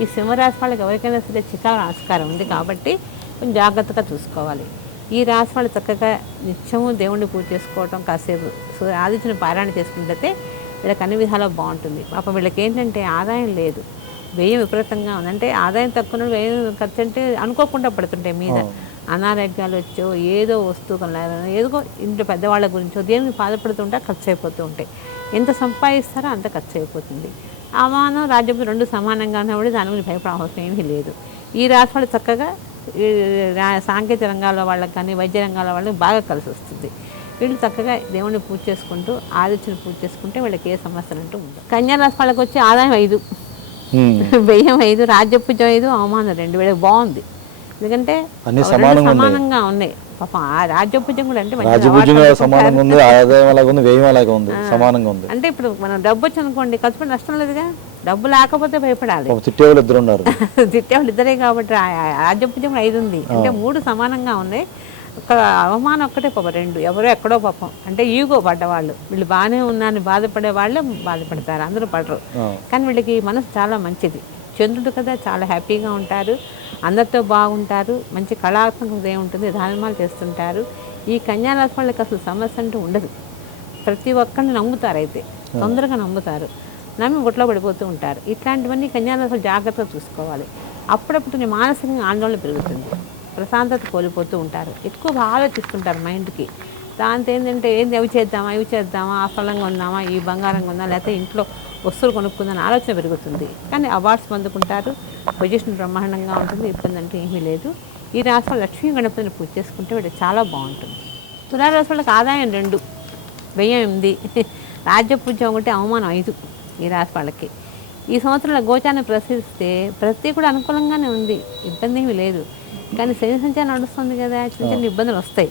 ఈ సింహరాశి వాళ్ళకి ఎవరికైనా సరే చికాకు ఆస్కారం ఉంది కాబట్టి కొంచెం జాగ్రత్తగా చూసుకోవాలి. ఈ రాశి వాళ్ళు చక్కగా నిత్యము దేవుణ్ణి పూజ చేసుకోవటం, కాసేపు ఆదిత్యుని పారాయణ చేసుకుంటే వీళ్ళకి అన్ని విధాలా బాగుంటుంది. పాపం వీళ్ళకి ఏంటంటే ఆదాయం లేదు, వ్యయం విపరీతంగా ఉంది. అంటే ఆదాయం తక్కువ వ్యయం ఖర్చు అంటే అనుకోకుండా పడుతుంటాయి మీద. అనారోగ్యాలు వచ్చో, ఏదో వస్తువు కొనాలి, ఏదో ఇంట్లో పెద్దవాళ్ళ గురించో దేనికి బాధపడుతుంటే ఖర్చు అయిపోతూ ఉంటాయి. ఎంత సంపాదిస్తారో అంత ఖర్చు అయిపోతుంది. అవమానం, రాజ్యం 2 సమానంగా ఉన్నప్పుడు దాని గురించి భయపడే అవసరం ఏమీ లేదు. ఈ రాశి వాళ్ళు చక్కగా సాంకేతిక రంగాల వాళ్ళకి కానీ వైద్య రంగాల వాళ్ళకి బాగా కలిసి వస్తుంది. వీళ్ళు చక్కగా దేవుణ్ణి పూజ చేసుకుంటూ ఆదిత్యుని పూజ చేసుకుంటే వీళ్ళకి ఏ సమస్యలు అంటూ ఉండవు. కన్యా రాశి వాళ్ళకి వచ్చి ఆదాయం 5, వ్యయం 5, రాజ్యపూజం 5, అవమానం 2. వీళ్ళకి బాగుంది, ఎందుకంటే సమానంగా ఉన్నాయి. పాపం ఆ రాజ్యపూజం కూడా అంటే అంటే ఇప్పుడు మనం డబ్బు వచ్చి అనుకోండి ఖర్చు పెట్టి నష్టం లేదుగా. డబ్బు లేకపోతే భయపడాలి, తిట్టేవాళ్ళు ఇద్దరే. కాబట్టి రాజ్యపూజం కూడా 5 ఉంది, అంటే 3 సమానంగా ఉన్నాయి. అవమానం ఒక్కటే పాపం 2, ఎవరో ఎక్కడో పాపం అంటే ఈగో పడ్డవాళ్ళు. వీళ్ళు బాగానే ఉన్నారని బాధపడే వాళ్ళు బాధపడతారు, అందరూ పడరు. కానీ వీళ్ళకి మనసు చాలా మంచిది, చంద్రుడు కదా, చాలా హ్యాపీగా ఉంటారు, అందరితో బాగుంటారు, మంచి కళాత్మక హృదయం ఉంటుంది, ధాన్యమాలు చేస్తుంటారు. ఈ కన్యా రాశి వాళ్ళకి అసలు సమస్య అంటూ ఉండదు. ప్రతి ఒక్కరిని నమ్ముతారు, అయితే తొందరగా నమ్ముతారు, నమ్మి గుట్లో పడిపోతూ ఉంటారు. ఇట్లాంటివన్నీ కన్యా రాశి వాళ్ళు జాగ్రత్తగా చూసుకోవాలి. అప్పుడప్పుడు మానసికంగా ఆందోళన పెరుగుతుంది, ప్రశాంతత కోల్పోతూ ఉంటారు, ఎక్కువ ఆలోచిస్తుంటారు మైండ్కి. దాంతో ఏంటంటే అవి చేద్దామా, ఆ స్థలంగా ఉందామా, ఈ బంగారంగా ఉందా, లేకపోతే ఇంట్లో వస్తువులు కొనుక్కుందని ఆలోచన పెరుగుతుంది. కానీ అవార్డ్స్ పొందుకుంటారు, పొజిషన్ బ్రహ్మాండంగా ఉంటుంది, ఇబ్బంది అంటే ఏమీ లేదు. ఈ రాశి వాళ్ళు లక్ష్మీ గణపతిని పూజ చేసుకుంటే వీళ్ళకి చాలా బాగుంటుంది. తులారాశి వాళ్ళకి ఆదాయం 2, వ్యయం 8, రాజ్యపూజ్యం 1, అవమానం 5 ఈ రాశి వాళ్ళకి. ఈ సంవత్సరంలో గోచారాన్ని ప్రశ్నిస్తే ప్రతి కూడా అనుకూలంగానే ఉంది, ఇబ్బంది ఏమీ లేదు. కానీ శని సంచారం నడుస్తుంది కదా, చిన్న చిన్న ఇబ్బందులు వస్తాయి.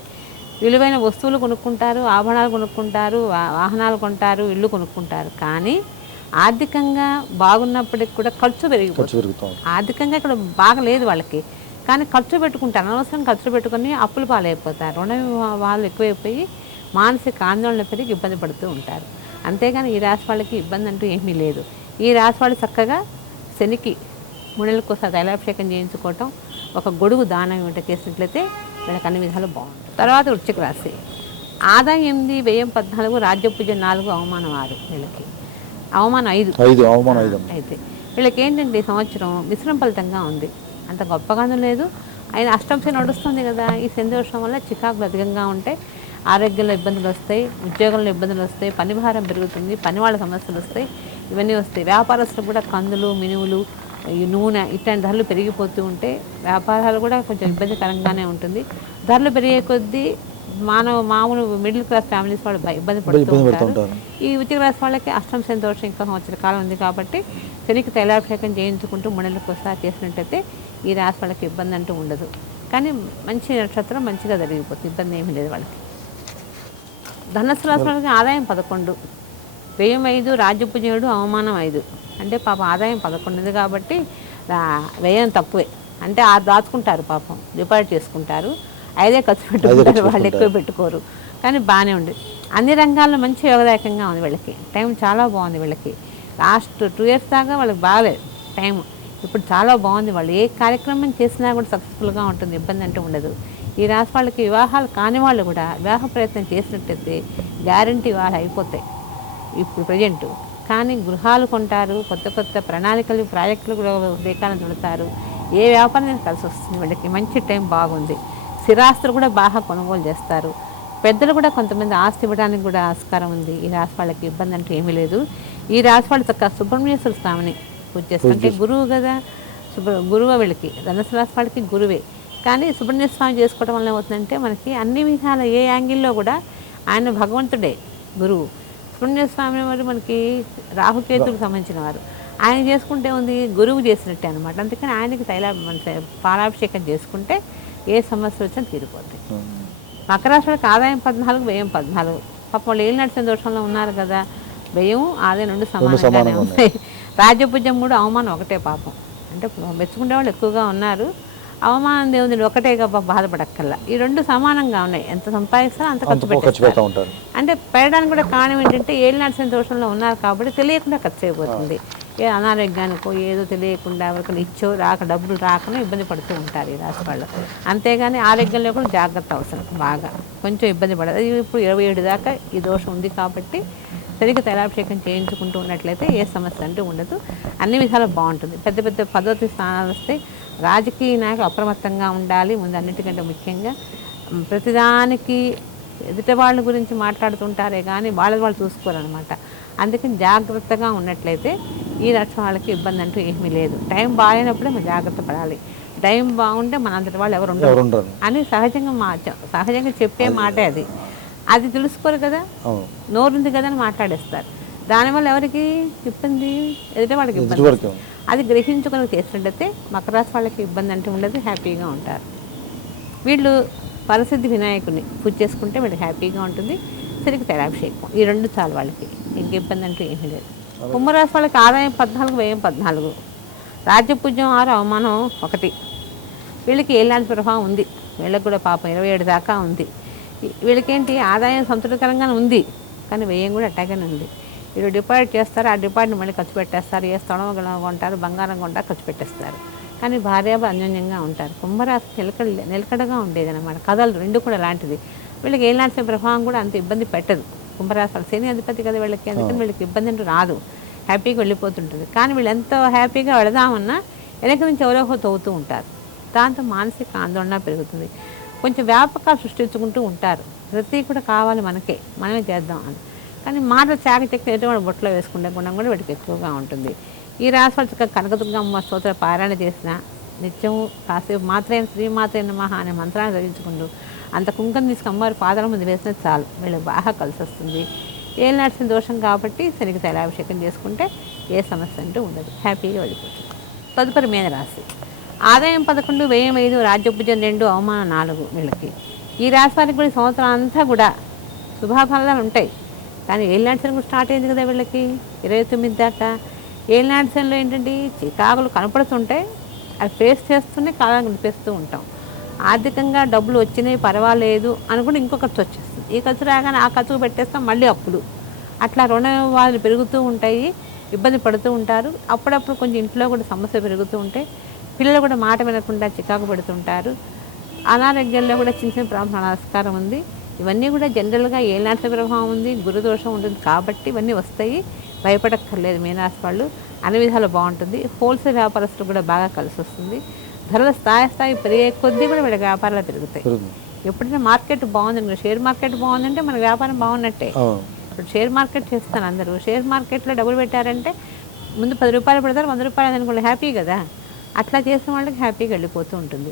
విలువైన వస్తువులు కొనుక్కుంటారు, ఆభరణాలు కొనుక్కుంటారు, వాహనాలు కొంటారు, ఇల్లు కొనుక్కుంటారు. కానీ ఆర్థికంగా బాగున్నప్పటికి కూడా ఖర్చు పెరిగిపోతుంది. ఆర్థికంగా ఇక్కడ బాగలేదు వాళ్ళకి, కానీ ఖర్చు పెట్టుకుంటారు, అనవసరం ఖర్చు పెట్టుకుని అప్పులు పాలైపోతారు. రుణ వాళ్ళు ఎక్కువైపోయి మానసిక ఆందోళన పెరిగి ఇబ్బంది పడుతూ ఉంటారు. అంతేగాని ఈ రాశి వాళ్ళకి ఇబ్బంది అంటూ ఏమీ లేదు. ఈ రాశి వాళ్ళు చక్కగా శనికి 3 నెలలకోసారి తైలాభిషేకం చేయించుకోవటం, ఒక గొడుగు దానం ఇవ్వటం చేసినట్లయితే వీళ్ళకి అన్ని విధాలు బాగుంటుంది. తర్వాత వృశ్చిక రాశి ఆదాయం 8, వ్యయం 14, రాజ్యపూజ్యం 4, అవమానం 6 వీళ్ళకి. అవమానం 5 అయితే వీళ్ళకి ఏంటంటే ఈ సంవత్సరం మిశ్రమ ఫలితంగా ఉంది, అంత గొప్పగానూ లేదు. ఆయన అష్టంశ నడుస్తుంది కదా, ఈ శని దోషం వల్ల చికాకులు అధికంగా ఉంటాయి, ఆరోగ్యంలో ఇబ్బందులు వస్తాయి, ఉద్యోగంలో ఇబ్బందులు వస్తాయి, పని భారం పెరుగుతుంది, పని వాళ్ళ సమస్యలు వస్తాయి, ఇవన్నీ వస్తాయి. వ్యాపారస్తులు కూడా కందులు, మినువులు, ఈ నూనె ఇట్లాంటి ధరలు పెరిగిపోతూ ఉంటే వ్యాపారాలు కూడా కొంచెం ఇబ్బందికరంగానే ఉంటుంది. ధరలు పెరిగే కొద్దీ మామూలు మిడిల్ క్లాస్ ఫ్యామిలీస్ వాళ్ళు ఇబ్బంది పడుతూ ఉంటారు. ఈ వృశ్చిక రాశి వాళ్ళకి అష్టమ శని దోషం ఇంకా సంవత్సర కాలం ఉంది కాబట్టి శనికి తైలాభిషేకం చేయించుకుంటూ 3 నెలలకు ఒకసారి చేసినట్టయితే ఈ రాశి వాళ్ళకి ఇబ్బంది అంటూ ఉండదు. కానీ మంచి నక్షత్రం మంచిగా జరిగిపోతుంది, ఇబ్బంది ఏమీ లేదు వాళ్ళకి. ధనుస్సు రాశి వాళ్ళకి ఆదాయం 11, వ్యయం 5, రాజ్యపూజ్యం 7, అవమానం 5. అంటే పాపం ఆదాయం 11 కాబట్టి వ్యయం తక్కువే, అంటే దాచుకుంటారు, పాపం డిపాజిట్ చేసుకుంటారు, 5 ఖర్చు పెట్టుకుంటారు, వాళ్ళు ఎక్కువ పెట్టుకోరు. కానీ బాగానే ఉంది, అన్ని రంగాల్లో మంచి యోగదాయకంగా ఉంది వీళ్ళకి. టైం చాలా బాగుంది వీళ్ళకి. లాస్ట్ 2 ఇయర్స్ దాకా వాళ్ళకి బాగాలేదు టైం, ఇప్పుడు చాలా బాగుంది. వాళ్ళు ఏ కార్యక్రమం చేసినా కూడా సక్సెస్ఫుల్గా ఉంటుంది, ఇబ్బంది అంటూ ఉండదు. ఈ రాశి వాళ్ళకి వివాహాలు కాని వాళ్ళు కూడా వివాహ ప్రయత్నం చేసినట్టయితే గ్యారంటీ వివాహాలు అయిపోతాయి ఇప్పుడు ప్రజెంట్. కానీ గృహాలు కొంటారు, కొత్త కొత్త ప్రణాళికలు ప్రాజెక్టులు కూడా శ్రీకారం చుడతారు. ఏ వ్యాపారం కలిసి వస్తుంది వీళ్ళకి, మంచి టైం బాగుంది. స్థిరాస్తులు కూడా బాగా కొనుగోలు చేస్తారు. పెద్దలు కూడా కొంతమంది ఆస్తి ఇవ్వడానికి కూడా ఆస్కారం ఉంది. ఈ రాశి వాళ్ళకి ఇబ్బంది అంటే ఏమీ లేదు. ఈ రాశి వాళ్ళు చక్కగా సుబ్రహ్మణ్యేశ్వర స్వామిని పూజ చేస్తారు, అంటే గురువు కదా, గురువు వీళ్ళకి. ధనుసు రాశి వాళ్ళకి గురువే. కానీ సుబ్రహ్మణ్య స్వామి చేసుకోవడం వల్ల ఏమవుతుందంటే మనకి అన్ని విధాల ఏ యాంగిల్లో కూడా ఆయన భగవంతుడే గురువు. సుబ్రహ్మణ్య స్వామి వారు మనకి రాహుకేతుకు సంబంధించిన వారు, ఆయన చేసుకుంటే ఉంది గురువు చేసినట్టే అనమాట. అందుకని ఆయనకి పాలాభిషేకం చేసుకుంటే ఏ సమస్య వచ్చినా తీరిపోతాయి. మకర రాశి వాళ్ళకి ఆదాయం 14, వ్యయం 14. పాపం వాళ్ళు ఏళ్ళు నడిచిన దోషంలో ఉన్నారు కదా, వ్యయం ఆదాయం 2 సమానంగానే ఉన్నాయి. రాజ్యపూజ్యం 3, అవమానం 1 పాపం. అంటే మెచ్చుకునే వాళ్ళు ఎక్కువగా ఉన్నారు, అవమానం దేవుని ఒకటే బాధపడక్కల్లా. ఈ 2 సమానంగా ఉన్నాయి, ఎంత సంపాదిస్తారో అంత ఖర్చు పెట్టేస్తారు. అంటే పెట్టడానికి కూడా కారణం ఏంటంటే ఏళ్ళు నడిచిన దోషంలో ఉన్నారు కాబట్టి తెలియకుండా ఖర్చు అయిపోతుంది. ఏ అనారోగ్యానికో ఏదో తెలియకుండా ఎవరికైనా ఇచ్చో డబ్బులు రాకనో ఇబ్బంది పడుతూ ఉంటారు ఈ రాశి వాళ్ళు. అంతేగాని ఆరోగ్యంలో కూడా జాగ్రత్త అవసరం, బాగా కొంచెం ఇబ్బంది పడదు. ఇప్పుడు 27 దాకా ఈ దోషం ఉంది కాబట్టి సరిగ్గా తైలాభిషేకం చేయించుకుంటూ ఉన్నట్లయితే ఏ సమస్య అంటూ ఉండదు, అన్ని విధాలు బాగుంటుంది. పెద్ద పెద్ద పదవి స్థానాలు వస్తే రాజకీయ నాయకులు అప్రమత్తంగా ఉండాలి. ముందు అన్నిటికంటే ముఖ్యంగా ప్రతిదానికి ఎదుటి వాళ్ళ గురించి మాట్లాడుతుంటారే కానీ వాళ్ళు చూసుకోరనమాట. అందుకని జాగ్రత్తగా ఉన్నట్లయితే ఈ రాశి వాళ్ళకి ఇబ్బంది అంటూ ఏమీ లేదు. టైం బాగాలేనప్పుడే మనం జాగ్రత్త పడాలి. టైం బాగుంటే మన అంతటి వాళ్ళు ఎవరు ఉండరు అని సహజంగా చెప్పే మాటే అది. అది తెలుసుకోరు కదా, నోరుంది కదా అని మాట్లాడేస్తారు. దానివల్ల ఎవరికి ఇబ్బంది, ఎదుటి వాళ్ళకి ఇబ్బంది. అది గ్రహించుకొని చేసినట్టయితే మకర రాశి వాళ్ళకి ఇబ్బంది అంటే ఉండదు, హ్యాపీగా ఉంటారు. వీళ్ళు పరిసిద్ధి వినాయకుడిని పూజ చేసుకుంటే వీళ్ళకి హ్యాపీగా ఉంటుంది. సరిగ్గా తైలాభిషేకం, ఈ 2 చాలు వాళ్ళకి, ఇంక ఇబ్బంది అంటూ ఏమీ లేదు. కుంభరాశి వాళ్ళకి ఆదాయం 14, వ్యయం 14. రాజ్యపూజ్యం 6, అవమానం 1. వీళ్ళకి ఏలాంటి ప్రభావం ఉంది, వీళ్ళకి కూడా పాపం 27 దాకా ఉంది. వీళ్ళకేంటి ఆదాయం సంతృప్తికరంగానే ఉంది, కానీ వ్యయం కూడా అట్టాగానే ఉంది. వీళ్ళు డిపాజిట్ చేస్తారు, ఆ డిపాజిట్ని మళ్ళీ ఖర్చు పెట్టేస్తారు, ఏ స్థలం కొంటారు, బంగారం కొంటారు, ఖర్చు పెట్టేస్తారు. కానీ భార్యాభర్తలు అన్యోన్యంగా ఉంటారు. కుంభరాశి నిలకడగా ఉండేది అనమాట. కథలు 2 కూడా అలాంటిది. వీళ్ళకి ఏలాంటి ప్రభావం కూడా అంత ఇబ్బంది పెట్టదు. కుంభరాశి వాళ్ళు శని అధిపతి కదా వీళ్ళకి, అందుకని వీళ్ళకి ఇబ్బంది అంటూ రాదు, హ్యాపీగా వెళ్ళిపోతుంటుంది. కానీ వీళ్ళు ఎంతో హ్యాపీగా వెళదామన్నా వెనక నుంచి ఎవరో తవ్వుతూ ఉంటారు, దాంతో మానసిక ఆందోళన పెరుగుతుంది. కొంచెం వ్యాపకాలు సృష్టించుకుంటూ ఉంటారు, ప్రతి కూడా కావాలి మనమే చేద్దాం అని. కానీ మాటలు చాకచక్యం ఎటువంటి బొట్లో వేసుకునే గుణం కూడా వీటికి ఎక్కువగా ఉంటుంది. ఈ రాశి వాళ్ళు కనకదుర్గమ్మ స్తోత్ర పారాయణ చేసిన, నిత్యం కాసేపు మాత్రైన శ్రీ మాత్రైన నమః అనే మంత్రాన్ని చదివించుకుంటూ అంత కుంకుమ తీసుకు అమ్మవారి పాదాల ముందు వేసినా చాలు, వీళ్ళకి బాగా కలిసి వస్తుంది. ఏలినాటి దోషం కాబట్టి శనికి తైలాభిషేకం చేసుకుంటే ఏ సమస్య అంటూ ఉండదు, హ్యాపీగా వెళ్ళిపోతుంది. తదుపరి మీనరాశి. ఆదాయం 11, వ్యయం 5, రాజ్యభుజం 2, అవమానం 4 వీళ్ళకి. ఈ రాశి వారికి కూడా ఈ సంవత్సరం అంతా కూడా శుభఫలాలు ఉంటాయి. కానీ ఏలినాటి శని కూడా స్టార్ట్ అయింది కదా వీళ్ళకి 29 దాకా. ఏలినాటి శనిలో ఏంటంటే చికాకులు కనపడుతుంటాయి, అవి ఫేస్ చేస్తూనే కాలం గడిపేస్తూ ఉంటాం. ఆర్థికంగా డబ్బులు వచ్చినాయి పర్వాలేదు అనుకుంటే ఇంకో ఖర్చు వచ్చేస్తుంది. ఈ ఖర్చు రాగానే ఆ ఖర్చుకు పెట్టేస్తాం, మళ్ళీ అప్పులు. అట్లా రుణవాళ్ళు పెరుగుతూ ఉంటాయి, ఇబ్బంది పడుతూ ఉంటారు. అప్పుడప్పుడు కొంచెం ఇంట్లో కూడా సమస్య పెరుగుతూ ఉంటాయి. పిల్లలు కూడా మాట వినకుండా చికాకు పెడుతుంటారు. అనారోగ్యంలో కూడా చిన్న చిన్న ప్రాబ్లం నమస్కారం ఉంది. ఇవన్నీ కూడా జనరల్గా ఏలినాటి ప్రభావం ఉంది, గురుదోషం ఉంటుంది కాబట్టి ఇవన్నీ వస్తాయి. భయపడక్కర్లేదు. మీనరాశి వాళ్ళు అన్ని విధాలు బాగుంటుంది. హోల్సేల్ వ్యాపారస్తులు కూడా బాగా కలిసి వస్తుంది. ధరల స్థాయి పెరిగే కొద్దీ కూడా వీళ్ళ వ్యాపారాలు పెరుగుతాయి. ఎప్పుడైనా మార్కెట్ బాగుంది, షేర్ మార్కెట్ బాగుందంటే మన వ్యాపారం బాగున్నట్టే. ఇప్పుడు షేర్ మార్కెట్ చేస్తాను అందరూ. షేర్ మార్కెట్లో డబ్బులు పెట్టారంటే ముందు 10 రూపాయలు పెడతారు, 100 రూపాయలు అనుకోండి, హ్యాపీ కదా. అట్లా చేసిన వాళ్ళకి హ్యాపీగా వెళ్ళిపోతూ ఉంటుంది.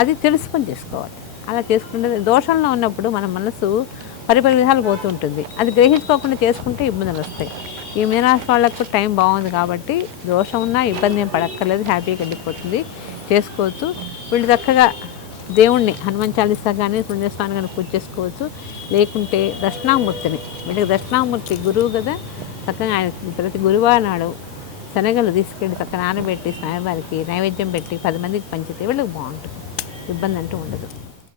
అది తెలుసుకొని చేసుకోవాలి. అలా చేసుకుంటే దోషంలో ఉన్నప్పుడు మన మనసు పరిపరి విధాలు పోతూ ఉంటుంది. అది గ్రహించుకోకుండా చేసుకుంటే ఇబ్బందులు వస్తాయి. ఈ మీనరాశి వాళ్ళకు టైం బాగుంది కాబట్టి దోషం ఉన్నా ఇబ్బంది ఏం పడక్కర్లేదు, హ్యాపీగా వెళ్ళిపోతుంది, చేసుకోవచ్చు. వీళ్ళు చక్కగా దేవుణ్ణి హనుమాన్ చాలీసా కానీ పుణ్యస్వామి కానీ పూజ చేసుకోవచ్చు. లేకుంటే దక్షిణామూర్తిని, వీళ్ళకి దక్షిణామూర్తి గురువు కదా, చక్కగా ఆయన ప్రతి గురువారం నాడు శనగలు తీసుకెళ్ళి చక్కగా నానబెట్టి స్వామివారికి నైవేద్యం పెట్టి 10 మందికి పంచితే వీళ్ళకి బాగుంటుంది, ఇబ్బంది అంటూ ఉండదు.